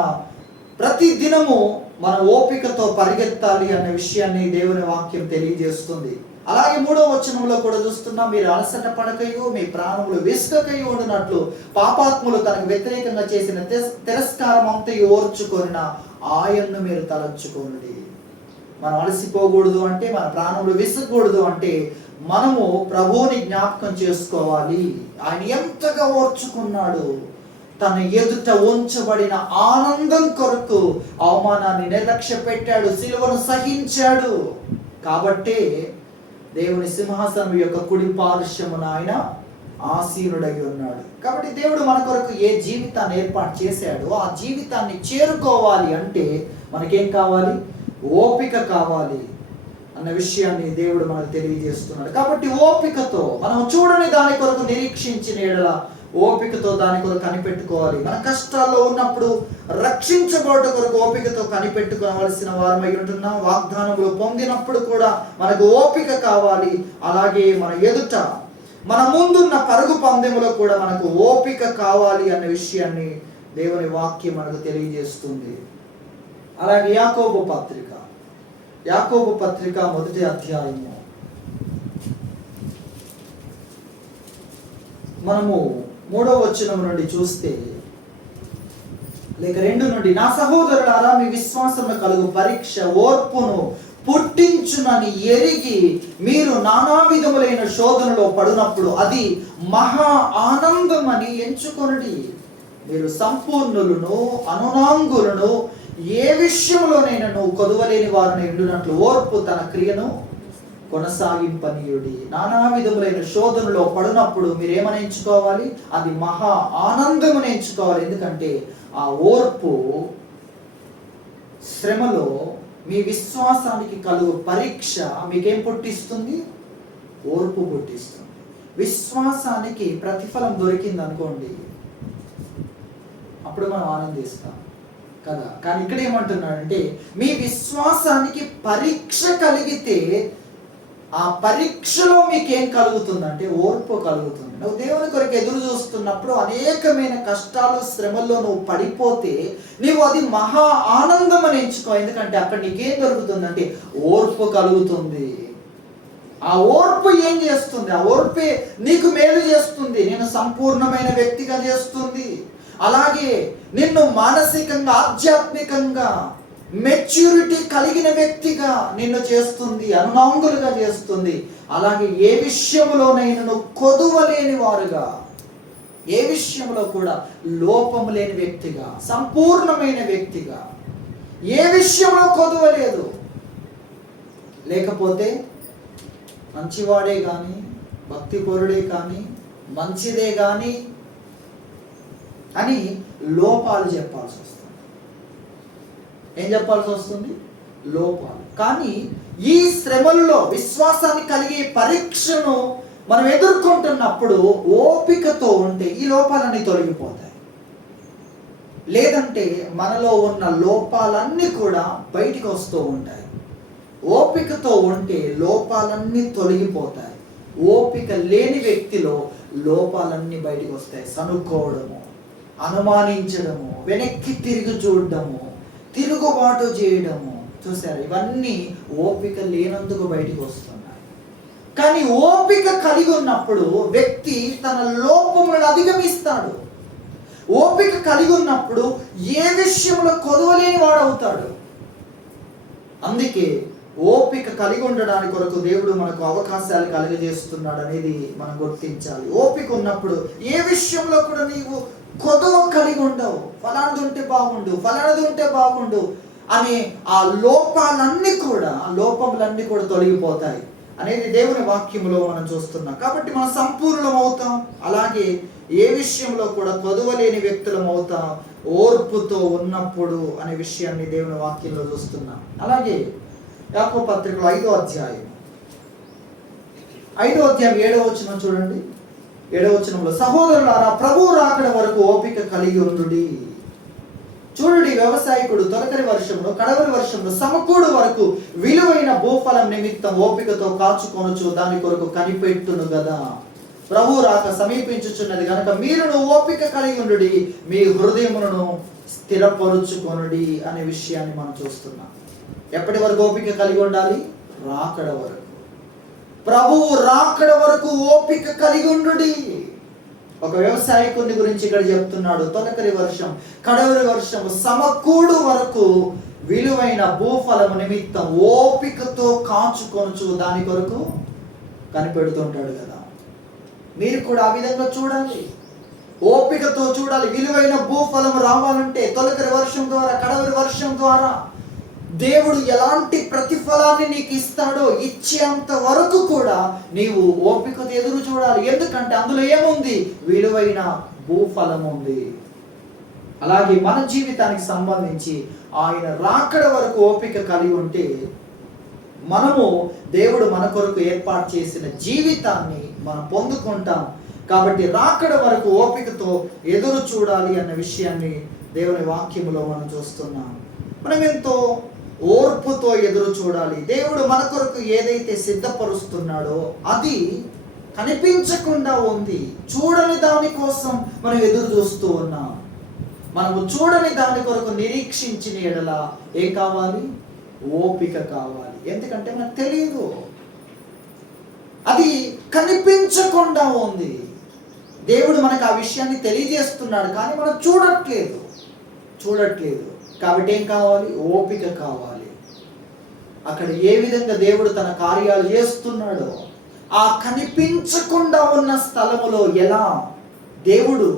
ప్రతి దినము మన ఓపికతో పరిగెత్తాలి అనే విషయాన్ని దేవుని వాక్యం తెలియజేస్తుంది. అలాగే 3వ వచనంలో కూడా చూస్తున్నాం, మీరు అలసట పడకయు మీ ప్రాణములు విసుకకయు ఉండినట్లు పాపాత్ములు తనకు వ్యతిరేకంగా చేసిన తిరస్కారం అంతయు ఓర్చుకొనిన ఆయన్ను మీరు తలంచుకోండి. మనం అలసిపోకూడదు అంటే, మన ప్రాణములు విసకూడదు అంటే మనము ప్రభువుని జ్ఞాపకం చేసుకోవాలి. ఆయన ఎంతగా ఓర్చుకున్నాడు. తన ఎదుట ఉంచబడిన ఆనందం కొరకు అవమానాన్ని నిర్లక్ష్య పెట్టాడు, సిలువను సహించాడు. కాబట్టే దేవుని సింహాసనం యొక్క కుడి పార్శ్వమున ఆయన ఆసీనుడై ఉన్నాడు. కాబట్టి దేవుడు మన కొరకు ఏ జీవితాన్ని ఏర్పాటు చేశాడో ఆ జీవితాన్ని చేరుకోవాలి అంటే మనకేం కావాలి? ఓపిక కావాలి అన్న విషయాన్ని దేవుడు మనకు తెలియజేస్తున్నాడు. కాబట్టి ఓపికతో, మనం చూడని దాని కొరకు నిరీక్షించిన ఎడల ఓపికతో దాని కొరకు కనిపెట్టుకోవాలి. మన కష్టాల్లో ఉన్నప్పుడు రక్షించబోట కొరకు ఓపికతో కనిపెట్టుకోవలసిన వారమై ఉంటున్నాం. వాగ్దానములు పొందినప్పుడు కూడా మనకు ఓపిక కావాలి. అలాగే మన ఎదుట, మన ముందున్న పరుగు పందెములో కూడా మనకు ఓపిక కావాలి అనే విషయాన్ని దేవుని వాక్యం మనకు తెలియజేస్తుంది. అలాగే యాకోబు పత్రిక 1వ అధ్యాయము మనము 3వ వచనం నుండి చూస్తే, లేక 2 నుండి, నా సహోదరులారా మీ విశ్వాసము కలుగు పరీక్ష ఓర్పును పుట్టించునని ఎరిగి మీరు నానా విధములైన శోధనలో పడినప్పుడు అది మహా ఆనందం అని ఎంచుకొనుడి. మీరు సంపూర్ణులను అనునాంగులను ఏ విషయంలోనైనా నువ్వు కొదవలేని వారిని ఎండునట్లు ఓర్పు తన క్రియను కొనసాగింపనీయుడి. నానా విధములైన శోధనలో పడినప్పుడు మీరేమని ఎంచుకోవాలి? అది మహా ఆనందమును ఎంచుకోవాలి. ఎందుకంటే ఆ ఓర్పు శ్రమలో మీ విశ్వాసానికి కలుగు పరీక్ష మీకేం పుట్టిస్తుంది? ఓర్పు పుట్టిస్తుంది. విశ్వాసానికి ప్రతిఫలం దొరికింది అనుకోండి, అప్పుడు మనం ఆనందిస్తాం కదా. కానీ ఇక్కడ ఏమంటున్నాడంటే, మీ విశ్వాసానికి పరీక్ష కలిగితే ఆ పరీక్షలో మీకేం కలుగుతుందంటే ఓర్పు కలుగుతుంది. నువ్వు దేవుని కొరకు ఎదురు చూస్తున్నప్పుడు అనేకమైన కష్టాలు, శ్రమల్లో నువ్వు పడిపోతే నీవు అది మహా ఆనందం అని ఎంచుకో. ఎందుకంటే అక్కడ నీకేం దొరుకుతుందంటే ఓర్పు కలుగుతుంది. ఆ ఓర్పు ఏం చేస్తుంది? ఆ ఓర్పే నీకు మేలు చేస్తుంది, నేను సంపూర్ణమైన వ్యక్తిగా చేస్తుంది. అలాగే నిన్ను మానసికంగా, ఆధ్యాత్మికంగా మెచ్యూరిటీ కలిగిన వ్యక్తిగా నిన్ను చేస్తుంది, అనునాంగులుగా చేస్తుంది. అలాగే ఏ విషయంలోనైనా కొదువలేని వారుగా, ఏ విషయంలో కూడా లోపము లేని వ్యక్తిగా, సంపూర్ణమైన వ్యక్తిగా, ఏ విషయంలో కొదువలేదు. లేకపోతే మంచివాడే కానీ, భక్తిపరుడే కానీ, మంచిదే కానీ అని లోపాలు చెప్పాల్సి వస్తుంది. ఏం చెప్పాల్సి వస్తుంది? లోపాలు. కానీ ఈ శ్రమల్లో విశ్వాసాన్ని కలిగే పరీక్షను మనం ఎదుర్కొంటున్నప్పుడు ఓపికతో ఉంటే ఈ లోపాలన్నీ తొలగిపోతాయి. లేదంటే మనలో ఉన్న లోపాలన్నీ కూడా బయటికి వస్తూ ఉంటాయి. ఓపికతో ఉంటే లోపాలన్నీ తొలగిపోతాయి. ఓపిక లేని వ్యక్తిలో లోపాలన్నీ బయటికి వస్తాయి. సనుక్కోవడము, అనుమానించడము, వెనక్కి తిరిగి చూడడము, తిరుగుబాటు చేయడము, చూసారు, ఇవన్నీ ఓపిక లేనందుకు బయటికి వస్తున్నాయి. కానీ ఓపిక కలిగి ఉన్నప్పుడు వ్యక్తి తన లోపములను అధిగమిస్తాడు. ఓపిక కలిగి ఉన్నప్పుడు ఏ విషయంలో కొదవలేని వాడవుతాడు. అందుకే ఓపిక కలిగి ఉండడానికి కొరకు దేవుడు మనకు అవకాశాలు కలుగజేస్తున్నాడు అనేది మనం గుర్తించాలి. ఓపిక ఉన్నప్పుడు ఏ విషయంలో కూడా నీవు కొదవ కలిగి ఉండవు. ఫలానది ఉంటే బాగుండు, ఫలానది ఉంటే బాగుండు అనే ఆ లోపాలన్నీ కూడా, ఆ లోపములన్నీ కూడా తొలగిపోతాయి అనేది దేవుని వాక్యములో మనం చూస్తున్నాం. కాబట్టి మనం సంపూర్ణం అవుతాం. అలాగే ఏ విషయంలో కూడా కొదవలేని వ్యక్తులం అవుతాం ఓర్పుతో ఉన్నప్పుడు అనే విషయాన్ని దేవుని వాక్యంలో చూస్తున్నాం. అలాగే యాకోబు పత్రికలో 5వ అధ్యాయం 7వ వచనం చూడండి. 7వ వచనంలో, సహోదరులారా, ప్రభువు రాకడ వరకు ఓపిక కలిగి ఉండుడి. చూడుడి, వ్యవసాయకుడు తొలకరి వర్షంలో కడవరి వర్షంలో సమకూడు వరకు విలువైన భూఫలం నిమిత్తం ఓపికతో కాచుకొనుచు దాని కొరకు కనిపెట్టును గదా. ప్రభు రాక సమీపించుచున్నది కనుక మీరును ఓపిక కలిగి ఉండుడి, మీ హృదయములను స్థిరపరుచుకొనుడి అనే విషయాన్ని మనం చూస్తున్నాం. ఎప్పటి వరకు ఓపిక కలిగి ఉండాలి? రాకడ వరకు. ప్రభువు రాకడ వరకు ఓపిక కలిగి ఉండుడి. ఒక వ్యవసాయకుని గురించి ఇక్కడ చెప్తున్నాడు. తొలకరి వర్షం, కడవరి వర్షం సమకూడు వరకు విలువైన భూఫలము నిమిత్తం ఓపికతో కాచుకొనుచు దాని కొరకు కనిపెడుతుంటాడు కదా. మీరు కూడా ఆ విధంగా చూడాలి, ఓపికతో చూడాలి. విలువైన భూఫలం రావాలంటే తొలకరి వర్షం ద్వారా, కడవరి వర్షం ద్వారా దేవుడు ఎలాంటి ప్రతిఫలాన్ని నీకు ఇస్తాడో ఇచ్చేంత వరకు కూడా నీవు ఓపికతో ఎదురు చూడాలి. ఎందుకంటే అందులో ఏముంది? విలువైన భూఫలం ఉంది. అలాగే మన జీవితానికి సంబంధించి ఆయన రాకడ వరకు ఓపిక కలిగి ఉంటే మనము దేవుడు మన కొరకు ఏర్పాటు చేసిన జీవితాన్ని మనం పొందుకుంటాం. కాబట్టి రాకడ వరకు ఓపికతో ఎదురు చూడాలి అన్న విషయాన్ని దేవుని వాక్యములో మనం చూస్తున్నాం. మనం ఎంతో ఓర్పుతో ఎదురు చూడాలి. దేవుడు మన కొరకు ఏదైతే సిద్ధపరుస్తున్నాడో అది కనిపించకుండా ఉంది. చూడని దాని కోసం మనం ఎదురు చూస్తూ ఉన్నాం. మనము చూడని దాని కొరకు నిరీక్షించిన ఎడల ఏం కావాలి? ఓపిక కావాలి. ఎందుకంటే మనకు తెలియదు, అది కనిపించకుండా ఉంది. దేవుడు మనకు ఆ విషయాన్ని తెలియజేస్తున్నాడు, కానీ మనం చూడట్లేదు. కాబట్టి ఏం కావాలి? ఓపిక కావాలి. అక్కడ ఏ విధంగా దేవుడు తన కార్యాలు చేస్తున్నాడో, ఆ కనిపించకుండా ఉన్న స్థలములో ఎలా దేవుడు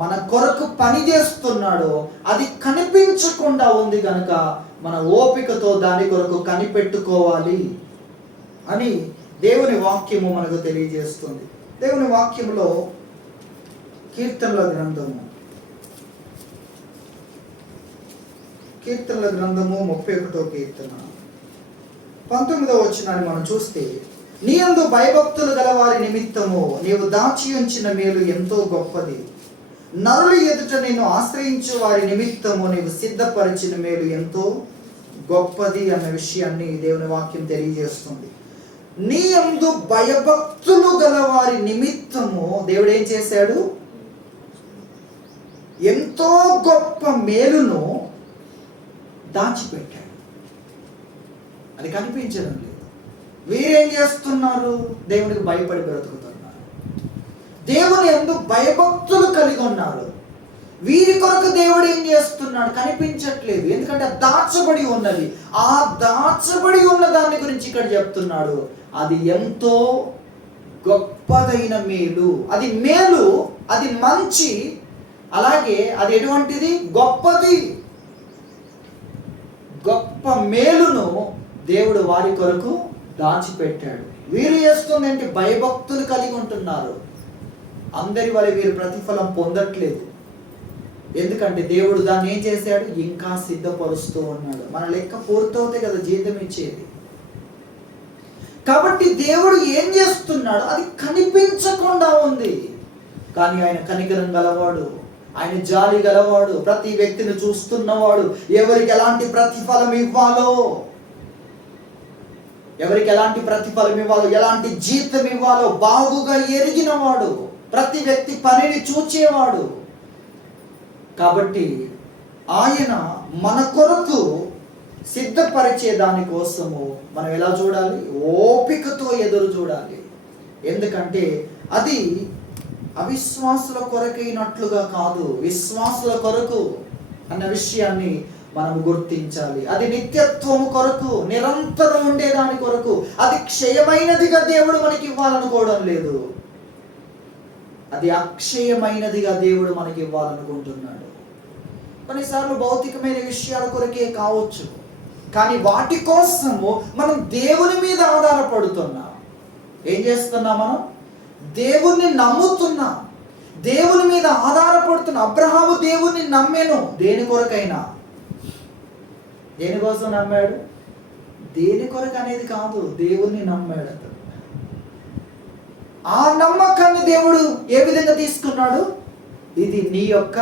మన కొరకు పని చేస్తున్నాడో అది కనిపించకుండా ఉంది కనుక మన ఓపికతో దాని కొరకు కనిపెట్టుకోవాలి అని దేవుని వాక్యము మనకు తెలియజేస్తుంది. దేవుని వాక్యములో కీర్తనల గ్రంథము 31వ కీర్తన 19వ వచనాన్ని మనం చూస్తే, నీ యందు భయభక్తులు గలవారి నిమిత్తము నీవు దాచి ఉంచిన మేలు ఎంతో గొప్పది. నరుల ఎదుట నిన్ను ఆశ్రయించు వారి నిమిత్తము నీవు సిద్ధపరిచిన మేలు ఎంతో గొప్పది అన్న విషయాన్ని దేవుని వాక్యం తెలియజేస్తుంది. నీ యందు భయభక్తులు గలవారి నిమిత్తము దేవుడు ఏం చేశాడు? ఎంతో గొప్ప మేలును దాచిపెట్టాడు. అది కనిపించడం లేదు. వీరేం చేస్తున్నారు? దేవునికి భయపడి బ్రతుకుతున్నారు. దేవుని యందు భయభక్తులు కలిగి ఉన్నారు. వీరి కొరకు దేవుడు ఏం చేస్తున్నాడు కనిపించట్లేదు, ఎందుకంటే దాచబడి ఉన్నది. ఆ దాచబడి ఉన్న దాని గురించి ఇక్కడ చెప్తున్నాడు. అది ఎంతో గొప్పదైన మేలు, అది మేలు, అది మంచి, అలాగే అది ఎటువంటిది, గొప్పది. గొప్ప మేలును దేవుడు వారి కొరకు దాచిపెట్టాడు. వీరు చేస్తుంది ఏంటి, భయభక్తులు కలిగి ఉంటున్నారు. అందరి వల్ల వీరు ప్రతిఫలం పొందట్లేదు, ఎందుకంటే దేవుడు దాన్ని ఏం చేశాడు, ఇంకా సిద్ధపరుస్తూ ఉన్నాడు. మన లెక్క పూర్తవుతే కదా జీతం ఇచ్చేది. కాబట్టి దేవుడు ఏం చేస్తున్నాడు, అది కనిపించకుండా ఉంది, కానీ ఆయన కనికరం గలవాడు, ఆయన జాలి గలవాడు, ప్రతి వ్యక్తిని చూస్తున్నవాడు, ఎవరికి ఎలాంటి ప్రతిఫలం ఇవ్వాలో, ఎవరికి ఎలాంటి ప్రతిఫలం ఇవ్వాలో, ఎలాంటి జీతం ఇవ్వాలో బాగుగా ఎరిగినవాడు, ప్రతి వ్యక్తి పనిని చూచేవాడు. కాబట్టి ఆయన మన కొరకు సిద్ధపరిచే దానికోసము మనం ఎలా చూడాలి, ఓపికతో ఎదురు చూడాలి. ఎందుకంటే అది అవిశ్వాసుల కొరకైనట్లుగా కాదు, విశ్వాసుల కొరకు అన్న విషయాన్ని మనం గుర్తించాలి. అది నిత్యత్వము కొరకు, నిరంతరం ఉండేదాని కొరకు. అది క్షయమైనదిగా దేవుడు మనకి ఇవ్వాలనుకోవడం లేదు, అది అక్షయమైనదిగా దేవుడు మనకి ఇవ్వాలనుకుంటున్నాడు. కొన్నిసార్లు భౌతికమైన విషయాల కొరకే కావచ్చు, కానీ వాటి కోసము మనం దేవుని మీద ఆధారపడుతున్నాం. ఏం చేస్తున్నాం, మనం దేవుణ్ణి నమ్ముతున్నాం, దేవుని మీద ఆధారపడుతున్నాం. అబ్రహాము దేవుణ్ణి నమ్మాను, దేని కొరకైనా. దేనికోసం నమ్మాడు, దేని కొరకు అనేది కాదు, దేవుణ్ణి నమ్మాడు అతను. ఆ నమ్మకాన్ని దేవుడు ఏ విధంగా తీసుకున్నాడు, ఇది నీ యొక్క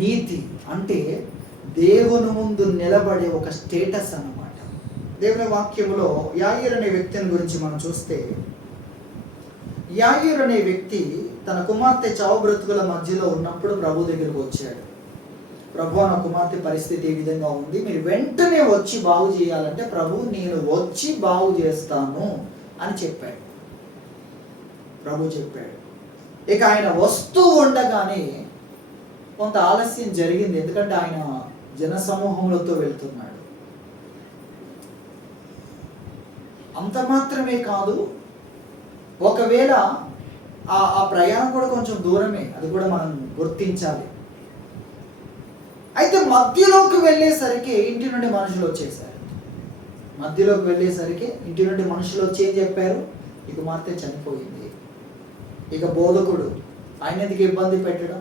నీతి, అంటే దేవుని ముందు నిలబడే ఒక స్టేటస్ అన్నమాట. దేవుని వాక్యములో యాయీరు అనే వ్యక్తిని గురించి మనం చూస్తే, యాయీరు అనే వ్యక్తి తన కుమార్తె చావు బ్రతుకుల మధ్యలో ఉన్నప్పుడు ప్రభు దగ్గరకు వచ్చాడు. ప్రభు, నా కుమార్తె పరిస్థితి ఏ విధంగా ఉంది, మీరు వెంటనే వచ్చి బాగు చేయాలంటే, ప్రభు నేను వచ్చి బాగు చేస్తాను అని చెప్పాడు. ప్రభు చెప్పాడు. ఇక ఆయన వస్తూ ఉండగానే కొంత ఆలస్యం జరిగింది, ఎందుకంటే ఆయన జనసమూహములతో వెళ్తున్నాడు. అంత మాత్రమే కాదు, ఒకవేళ ఆ ప్రయాణం కూడా కొంచెం దూరమే, అది కూడా మనం గుర్తించాలి. అయితే మధ్యలోకి వెళ్ళేసరికి ఇంటి నుండి మనుషులు వచ్చేసారు. మధ్యలోకి వెళ్ళేసరికి ఇంటి నుండి మనుషులు వచ్చి ఏం చెప్పారు, ఈ కుమార్తె చనిపోయింది. ఇక బోధకుడు ఆయన ఎందుకు ఇబ్బంది పెట్టడం,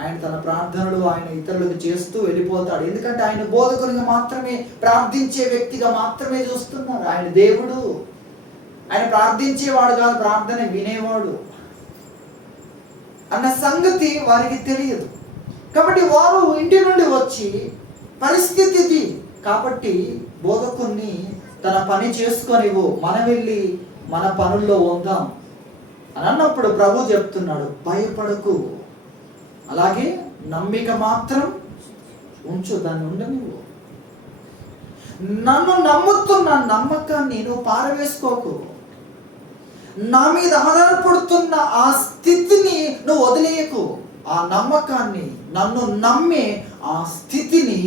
ఆయన తన ప్రార్థనలు ఆయన ఇతరులకు చేస్తూ వెళ్ళిపోతాడు. ఎందుకంటే ఆయన బోధకునిగా మాత్రమే, ప్రార్థించే వ్యక్తిగా మాత్రమే చూస్తున్నారు. ఆయన దేవుడు, ఆయన ప్రార్థించేవాడు కాదు, ప్రార్థన వినేవాడు అన్న సంగతి వారికి తెలియదు. కాబట్టి వారు ఇంటి నుండి వచ్చి పరిస్థితి ఇది కాబట్టి బోధకుని తన పని చేసుకొనివ్వు, మనం వెళ్ళి మన పనుల్లో ఉందాం అని అన్నప్పుడు ప్రభు చెప్తున్నాడు, భయపడకు, అలాగే నమ్మిక మాత్రం ఉంచు, దాన్ని ఉండనివ్వు. నన్ను నమ్ముతున్న నమ్మకాన్ని నువ్వు పారవేసుకోకు, నా మీద ఆధారపడుతున్న ఆ స్థితిని నువ్వు వదిలేయకు. ఆ నమ్మకాన్ని, నన్ను నమ్మే ఆ స్థితిని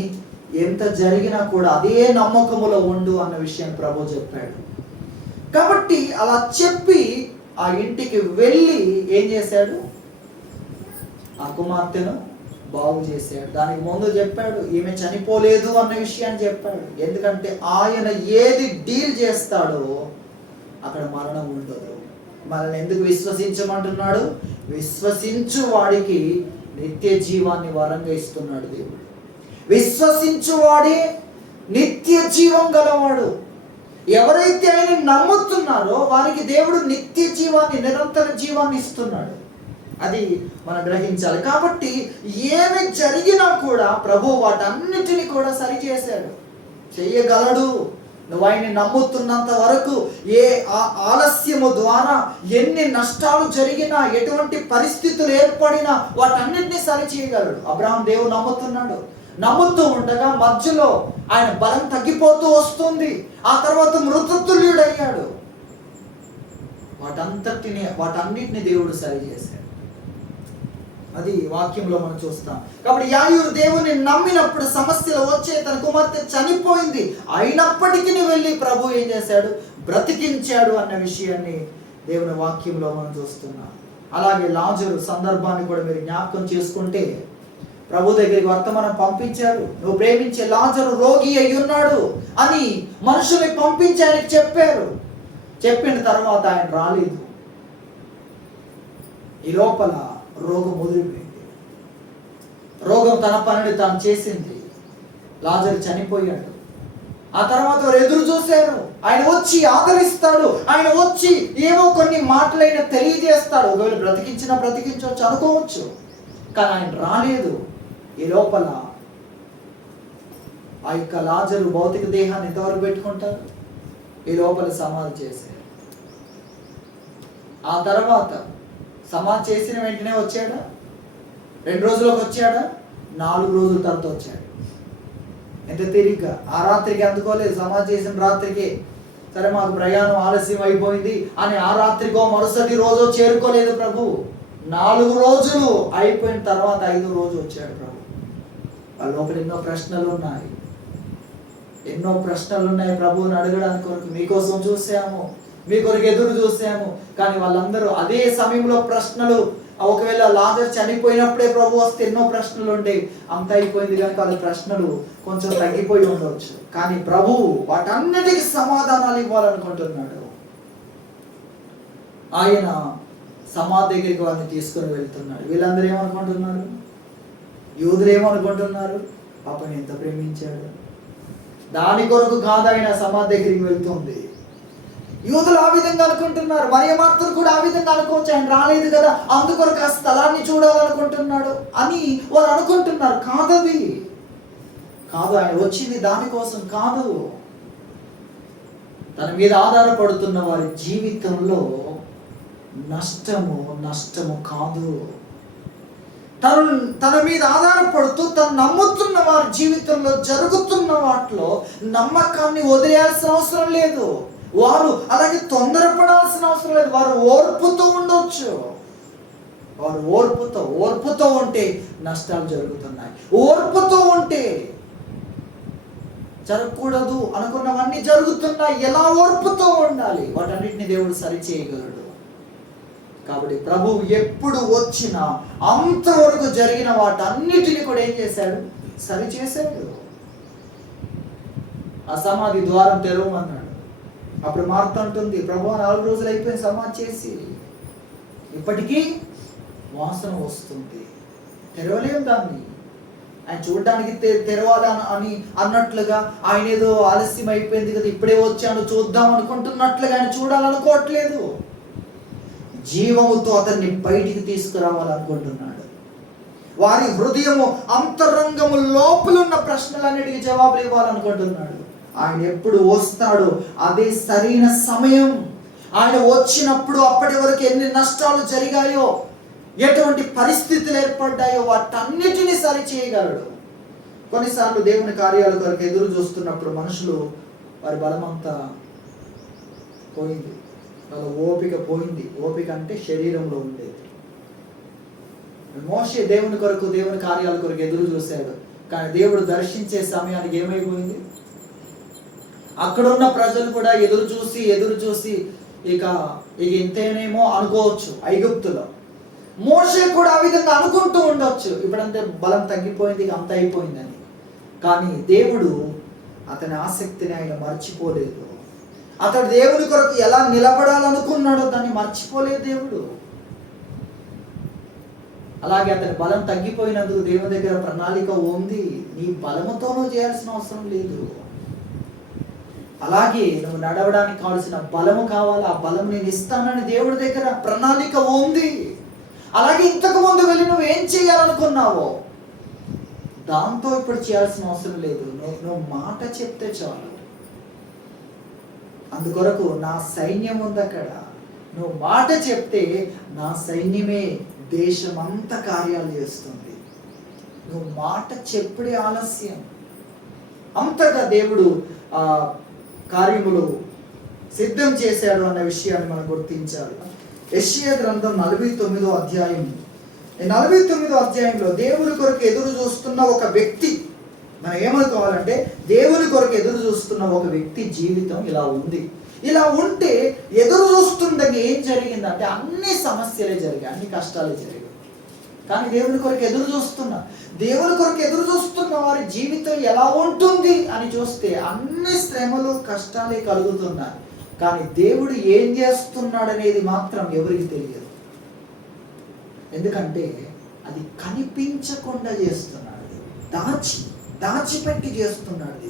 ఎంత జరిగినా కూడా అదే నమ్మకములో ఉండు అన్న విషయం ప్రభు చెప్పాడు. కాబట్టి అలా చెప్పి ఆ ఇంటికి వెళ్ళి ఏం చేశాడు, ఆ కుమార్తెను బాగు చేశాడు. దానికి ముందు చెప్పాడు, ఈమె చనిపోలేదు అన్న విషయాన్ని చెప్పాడు. ఎందుకంటే ఆయన ఏది డీల్ చేస్తాడో అక్కడ మరణం ఉండదు. మనల్ని ఎందుకు విశ్వసించమంటున్నాడు, విశ్వసించు వాడికి నిత్య జీవాన్ని వరంగా ఇస్తున్నాడు దేవుడు. విశ్వసించువాడే నిత్య జీవం గలవాడు. ఎవరైతే ఆయన నమ్ముతున్నారో వారికి దేవుడు నిత్య జీవాన్ని, నిరంతర జీవాన్ని ఇస్తున్నాడు. అది మనం గ్రహించాలి. కాబట్టి ఏమి జరిగినా కూడా ప్రభు వాటన్నిటిని కూడా సరిచేశాడు, చెయ్యగలడు. నువ్వు ఆయన్ని నమ్ముతున్నంత వరకు ఏ ఆలస్యము ద్వారా ఎన్ని నష్టాలు జరిగినా, ఎటువంటి పరిస్థితులు ఏర్పడినా వాటన్నిటిని సరిచేయగలడు. అబ్రహాం దేవుడు నమ్ముతున్నాడు. నమ్ముతూ ఉండగా మధ్యలో ఆయన బలం తగ్గిపోతూ వస్తుంది. ఆ తర్వాత మృతతుల్యుడయ్యాడు. వాటన్నిటిని దేవుడు సరిచేశాడు. అది వాక్యంలో మనం చూస్తాం. కాబట్టి యాయూరు దేవుని నమ్మినప్పుడు సమస్యలు వచ్చే, తన కుమార్తె చనిపోయింది, అయినప్పటికీ వెళ్ళి ప్రభు ఏం చేశాడు, బ్రతికించాడు అన్న విషయాన్ని దేవుని వాక్యంలో మనం చూస్తున్నాం. అలాగే లాజరు సందర్భాన్ని కూడా మీరు జ్ఞాపకం చేసుకుంటే, ప్రభు దగ్గరికి వర్తమానం పంపించారు, నువ్వు ప్రేమించే లాజరు రోగి అయి ఉన్నాడు అని మనుషుల్ని పంపించి ఆయనకి చెప్పారు. చెప్పిన తర్వాత ఆయన రాలేదు. ఈ లోపల రోగం ముదిరిపోయింది. రోగం తన పనిని తాను చేసింది. లాజరు చనిపోయాడు. ఆ తర్వాత వారు ఎదురు చూశారు, ఆయన వచ్చి ఆదరిస్తాడు, ఆయన వచ్చి ఏవో కొన్ని మాటలైనా తెలియజేస్తాడు. ఒకవేళ బ్రతికించవచ్చు అనుకోవచ్చు, కానీ ఆయన రాలేదు. ఈ లోపల ఆ యొక్క లాజరు భౌతిక దేహాన్ని ఎంతవరకు పెట్టుకుంటారు? ఈ లోపల సమాధి చేశారు. ఆ తర్వాత సమాధి చేసిన వెంటనే వచ్చాడా? 2 రోజులకు వచ్చాడా? 4 రోజుల తర్వాత వచ్చాడు. ఎంత తిరిగ్గా! ఆ రాత్రికి అందుకోలేదు, సమాధి చేసిన రాత్రికి సరే మాకు ప్రయాణం ఆలస్యం అయిపోయింది అని ఆ రాత్రికో మరుసటి రోజు చేరుకోలేదు ప్రభు. 4 రోజులు అయిపోయిన తర్వాత 5వ రోజు వచ్చాడు ప్రభు. వాళ్ళ లోపల ఎన్నో ప్రశ్నలు ఉన్నాయి ప్రభువుని అడగడానికి కొరకు. మీకోసం చూసాము, మీ కొరకు ఎదురు చూసాము, కానీ వాళ్ళందరూ అదే సమయంలో ప్రశ్నలు. ఒకవేళ లాజరు చనిపోయినప్పుడే ప్రభు వస్తే ఎన్నో ప్రశ్నలు ఉండేవి. అంత అయిపోయింది కనుక వాళ్ళ ప్రశ్నలు కొంచెం తగ్గిపోయి ఉండవచ్చు, కానీ ప్రభు వాటన్నిటికీ సమాధానాలు ఇవ్వాలనుకుంటున్నాడు. ఆయన సమాధి దగ్గరికి వారిని తీసుకొని వెళ్తున్నాడు. వీళ్ళందరూ ఏమనుకుంటున్నారు? యూదులు ఏమనుకుంటున్నారు? పాపని ఎంత ప్రేమించాడు, దాని కొరకు కాదు ఆయన సమాధి దగ్గరికి వెళ్తుంది. యూదులు ఆ విధంగా అనుకుంటున్నారు, మరియ మార్తలు కూడా ఆ విధంగా అనుకోవచ్చు, ఆయన రాలేదు కదా అందుకొరకు ఆ స్థలాన్ని చూడాలనుకుంటున్నాడు అని వారు అనుకుంటున్నారు. కాదు, ఆయన వచ్చింది దానికోసం కాదు. తన మీద ఆధారపడుతున్న వారి జీవితంలో నష్టము కాదు. తన మీద ఆధారపడుతూ తను నమ్ముతున్న వారి జీవితంలో జరుగుతున్న వాటిలో నమ్మకాన్ని వదిలేయాల్సిన అవసరం లేదు. వారు అలాగే తొందరపడాల్సిన అవసరం లేదు. వారు ఓర్పుతో ఉండొచ్చు. వారు ఓర్పుతో ఉంటే నష్టాలు జరుగుతున్నాయి. ఓర్పుతో ఉంటే జరగకూడదు అనుకున్నవన్నీ జరుగుతున్నాయి. ఎలా ఓర్పుతో ఉండాలి? వాటన్నిటిని దేవుడు సరిచేయగలడు. కాబట్టి ప్రభువు ఎప్పుడు వచ్చినా అంతవరకు జరిగిన వాటన్నిటిని కూడా ఏం చేశాడు? సరిచేశాడు. ఆ సమాధి ద్వారం తెరవమన్నాడు. అప్పుడు మార్త అంటుంది, ప్రభు 4 రోజులు అయిపోయింది సమాధి చేసి, ఇప్పటికీ వాసన వస్తుంది, తెరవలేము దాన్ని. ఆయన చూడడానికి తెరవాలి అని అన్నట్లుగా, ఆయన ఏదో ఆలస్యం అయిపోయింది కదా ఇప్పుడే వచ్చాను చూద్దాం అనుకుంటున్నట్లుగా ఆయన చూడాలనుకోవట్లేదు. జీవముతో అతన్ని బయటికి తీసుకురావాలనుకుంటున్నాడు. వారి హృదయము అంతరంగము లోపలున్న ప్రశ్నలన్నిటికీ జవాబులు ఇవ్వాలనుకుంటున్నాడు. ఆయన ఎప్పుడు వస్తాడో అదే సరైన సమయం. ఆయన వచ్చినప్పుడు అప్పటి వరకు ఎన్ని నష్టాలు జరిగాయో, ఎటువంటి పరిస్థితులు ఏర్పడ్డాయో వాటన్నిటిని సరిచేయగలడు. కొన్నిసార్లు దేవుని కార్యాల కొరకు ఎదురు చూస్తున్నప్పుడు మనుషులు వారి బలమంతా పోయింది, వాళ్ళ ఓపిక పోయింది. ఓపిక అంటే శరీరంలో ఉండేది. మోషే దేవుని కొరకు దేవుని కార్యాల కొరకు ఎదురు చూశాడు, కానీ దేవుడు దర్శించే సమయానికి ఏమైపోయింది? అక్కడున్న ప్రజలు కూడా ఎదురు చూసి ఇక ఇంతేనేమో అనుకోవచ్చు. ఐగుప్తులో మోషే కూడా ఆ విధంగా అనుకుంటూ ఉండొచ్చు, ఇప్పుడంటే బలం తగ్గిపోయింది, ఇక అంత అయిపోయిందని. కానీ దేవుడు అతని ఆసక్తిని ఆయన మర్చిపోలేదు. అతడు దేవుని కొరకు ఎలా నిలబడాలనుకున్నాడో దాన్ని మర్చిపోలేదు దేవుడు. అలాగే అతని బలం తగ్గిపోయినందుకు దేవుని దగ్గర ప్రణాళిక ఉంది. నీ బలముతోనూ చేయాల్సిన అవసరం లేదు. అలాగే నువ్వు నడవడానికి కావాల్సిన బలము కావాలి, ఆ బలం నేను ఇస్తానని దేవుడి దగ్గర ప్రణాళిక ఉంది. అలాగే ఇంతకు ముందు వెళ్ళి నువ్వు ఏం చేయాలనుకున్నావో దాంతో ఇప్పుడు చేయాల్సిన అవసరం లేదు. నువ్వు మాట చెప్తే చాలు. అందుకొరకు నా సైన్యం ఉంది అక్కడ. నువ్వు మాట చెప్తే నా సైన్యమే దేశమంతా కార్యాలు చేస్తుంది. నువ్వు మాట చెప్పుడే ఆలస్యం. అంతగా దేవుడు కార్యములు సిద్ధం చేశాడు అన్న విషయాన్ని మనం గుర్తించాలి. యెషయా గ్రంథం 49వ అధ్యాయం 49వ అధ్యాయంలో దేవుని కొరకు ఎదురు చూస్తున్న ఒక వ్యక్తి, మనం ఏమనుకోవాలంటే దేవుని కొరకు ఎదురు చూస్తున్న ఒక వ్యక్తి జీవితం ఇలా ఉంది. ఇలా ఉంటే ఎదురు చూస్తుండగా ఏం జరిగిందంటే అన్ని సమస్యలే జరిగాయి, అన్ని కష్టాలే జరిగాయి. కానీ దేవుని కొరకు ఎదురు చూస్తున్న వారి జీవితం ఎలా ఉంటుంది అని చూస్తే అన్ని శ్రమలు కష్టాలే కలుగుతున్నాయి. కానీ దేవుడు ఏం చేస్తున్నాడు అనేది మాత్రం ఎవరికి తెలియదు. ఎందుకంటే అది కనిపించకుండా చేస్తున్నాడు, దాచిపెట్టి చేస్తున్నాడు.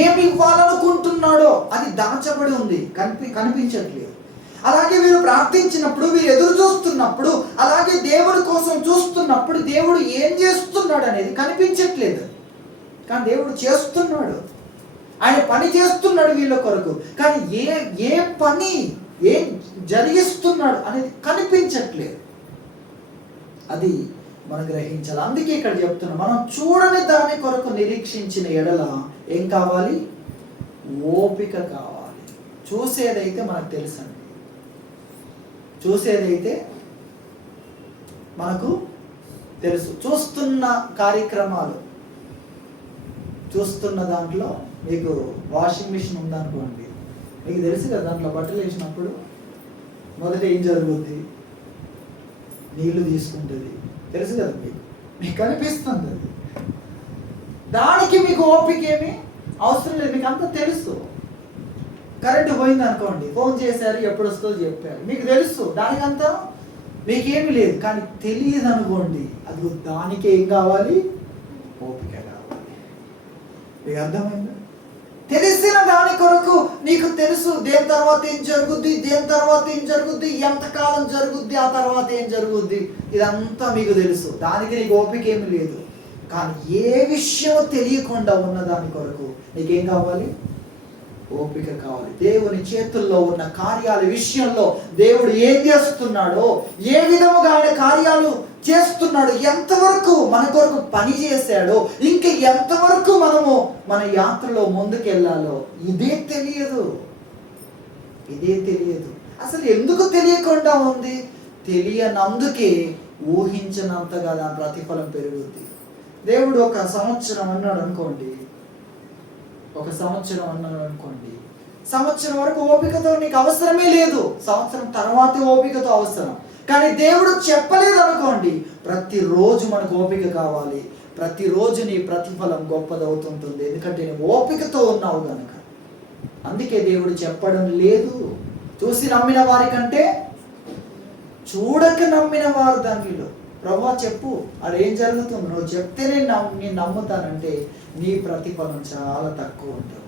ఏమి ఇవ్వాలనుకుంటున్నాడో అది దాచబడి ఉంది, కనిపించట్లేదు. అలాగే వీరు ప్రార్థించినప్పుడు, వీరు ఎదురు చూస్తున్నప్పుడు, అలాగే దేవుడి కోసం చూస్తున్నప్పుడు దేవుడు ఏం చేస్తున్నాడు అనేది కనిపించట్లేదు. కానీ దేవుడు చేస్తున్నాడు, ఆయన పని చేస్తున్నాడు వీళ్ళ కొరకు. కానీ ఏ పని ఏం జరిగిస్తున్నాడు అనేది కనిపించట్లేదు. అది మనం గ్రహించాలి. అందుకే ఇక్కడ చెప్తున్నాం, మనం చూడని దాని కొరకు నిరీక్షించిన ఎడల ఏం కావాలి? ఓపిక కావాలి. చూసేదైతే మనకు తెలుసండి, చూసేదైతే మనకు తెలుసు. చూస్తున్న కార్యక్రమాలు, చూస్తున్న దాంట్లో మీకు వాషింగ్ మిషన్ ఉందనుకోండి, మీకు తెలుసు కదా, దాంట్లో బట్టలు వేసినప్పుడు మొదట ఏం జరుగుద్ది? నీళ్లు తీసుకుంటుంది, తెలుసు కదా, మీకు కనిపిస్తుంది అది. దానికి మీకు ఓపిక ఏమి అవసరం లేదు, మీకు అంతా తెలుసు. కరెంటు పోయింది అనుకోండి, ఫోన్ చేశారు, ఎప్పుడు వస్తుందో చెప్పారు, మీకు తెలుసు. దానికంతా మీకేమి లేదు. కానీ తెలియదు అనుకోండి, అది దానికి ఏం కావాలి? ఓపిక కావాలి. మీకు అర్థమైందా? తెలిసిన దాని కొరకు నీకు తెలుసు, దేని తర్వాత ఏం జరుగుద్ది, ఎంతకాలం జరుగుద్ది, ఆ తర్వాత ఏం జరుగుద్ది, ఇదంతా మీకు తెలుసు. దానికి నీకు ఓపిక ఏమి లేదు. కానీ ఏ విషయం తెలియకుండా ఉన్న దాని కొరకు నీకేం కావాలి? ఓపిక కావాలి. దేవుని చేతుల్లో ఉన్న కార్యాల విషయంలో దేవుడు ఏం చేస్తున్నాడో, ఏ విధముగా ఆయన కార్యాలు చేస్తున్నాడు, ఎంతవరకు మన కొరకు పని చేశాడో, ఇంకా ఎంతవరకు మనము మన యాత్రలో ముందుకెళ్ళాలో ఇదే తెలియదు. అసలు ఎందుకు తెలియకుండా ఉంది? తెలియనందుకే ఊహించినంతగా దాని ప్రతిఫలం పెరుగుద్ది. దేవుడు ఒక సంవత్సరం అన్నాడు అనుకోండి, సంవత్సరం వరకు ఓపికతో నీకు అవసరమే లేదు, సంవత్సరం తర్వాతే ఓపికతో అవసరం. కానీ దేవుడు చెప్పలేదు అనుకోండి, ప్రతిరోజు మనకు ఓపిక కావాలి, ప్రతిరోజు నీ ప్రతిఫలం గొప్పదవుతుంటుంది. ఎందుకంటే నువ్వు ఓపికతో ఉన్నావు కనుక. అందుకే దేవుడు చెప్పడం లేదు. చూసి నమ్మిన వారి కంటే చూడక నమ్మిన వారు ధన్యులు. ప్రభువా చెప్పు, అది ఏం జరుగుతుంది, నువ్వు చెప్తే నేను నమ్ముతానంటే నీ ప్రతిఫలం చాలా తక్కువ ఉంటుంది.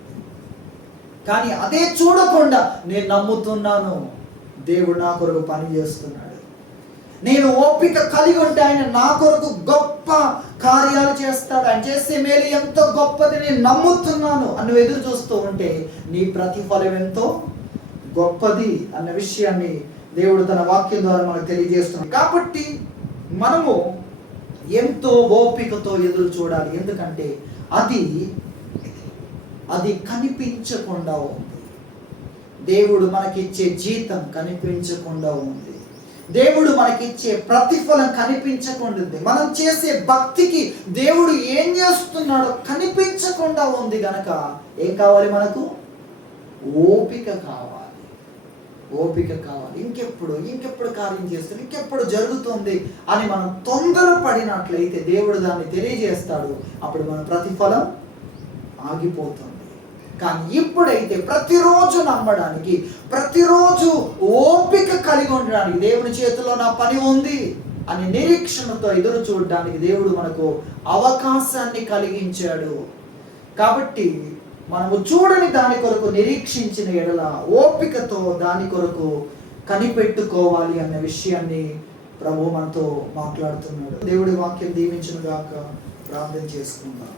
కానీ అదే చూడకుండా నేను నమ్ముతున్నాను, దేవుడు నా కొరకు పని చేస్తున్నాడు, నేను ఓపిక కలిగి ఉంటే ఆయన నా కొరకు గొప్ప కార్యాలు చేస్తాడు, ఆయన చేసే మేలు ఎంతో గొప్పది నేను నమ్ముతున్నాను అని నువ్వు ఎదురు చూస్తూ ఉంటే నీ ప్రతిఫలం ఎంతో గొప్పది అన్న విషయాన్ని దేవుడు తన వాక్యం ద్వారా మనకు తెలియజేస్తున్నాడు. కాబట్టి మనము ఎంతో ఓపికతో ఎదురు చూడాలి. ఎందుకంటే అది కనిపించకుండా ఉంది. దేవుడు మనకిచ్చే జీతం కనిపించకుండా ఉంది. దేవుడు మనకిచ్చే ప్రతిఫలం కనిపించకుండా ఉంది. మనం చేసే భక్తికి దేవుడు ఏం చేస్తున్నాడో కనిపించకుండా ఉంది గనక ఏం కావాలి? మనకు ఓపిక కావాలి. ఇంకెప్పుడు కార్యం చేస్తుంది, ఇంకెప్పుడు జరుగుతుంది అని మనం తొందరపడినట్లయితే దేవుడు దాన్ని తెలియజేస్తాడు. అప్పుడు మన ప్రతిఫలం ఆగిపోతుంది. కానీ ఇప్పుడైతే ప్రతిరోజు నమ్మడానికి, ప్రతిరోజు ఓపిక కలిగి ఉండడానికి, దేవుని చేతిలో నా పని ఉంది అని నిరీక్షణతో ఎదురు చూడడానికి దేవుడు మనకు అవకాశాన్ని కలిగించాడు. కాబట్టి మనము చూడని దాని కొరకు నిరీక్షించిన ఎడల ఓపికతో దాని కొరకు కనిపెట్టుకోవాలి అన్న విషయాన్ని ప్రభు మనతో మాట్లాడుతున్నాడు. దేవుడి వాక్యం దీవించును గాక. ప్రార్థన చేసుకుందాం.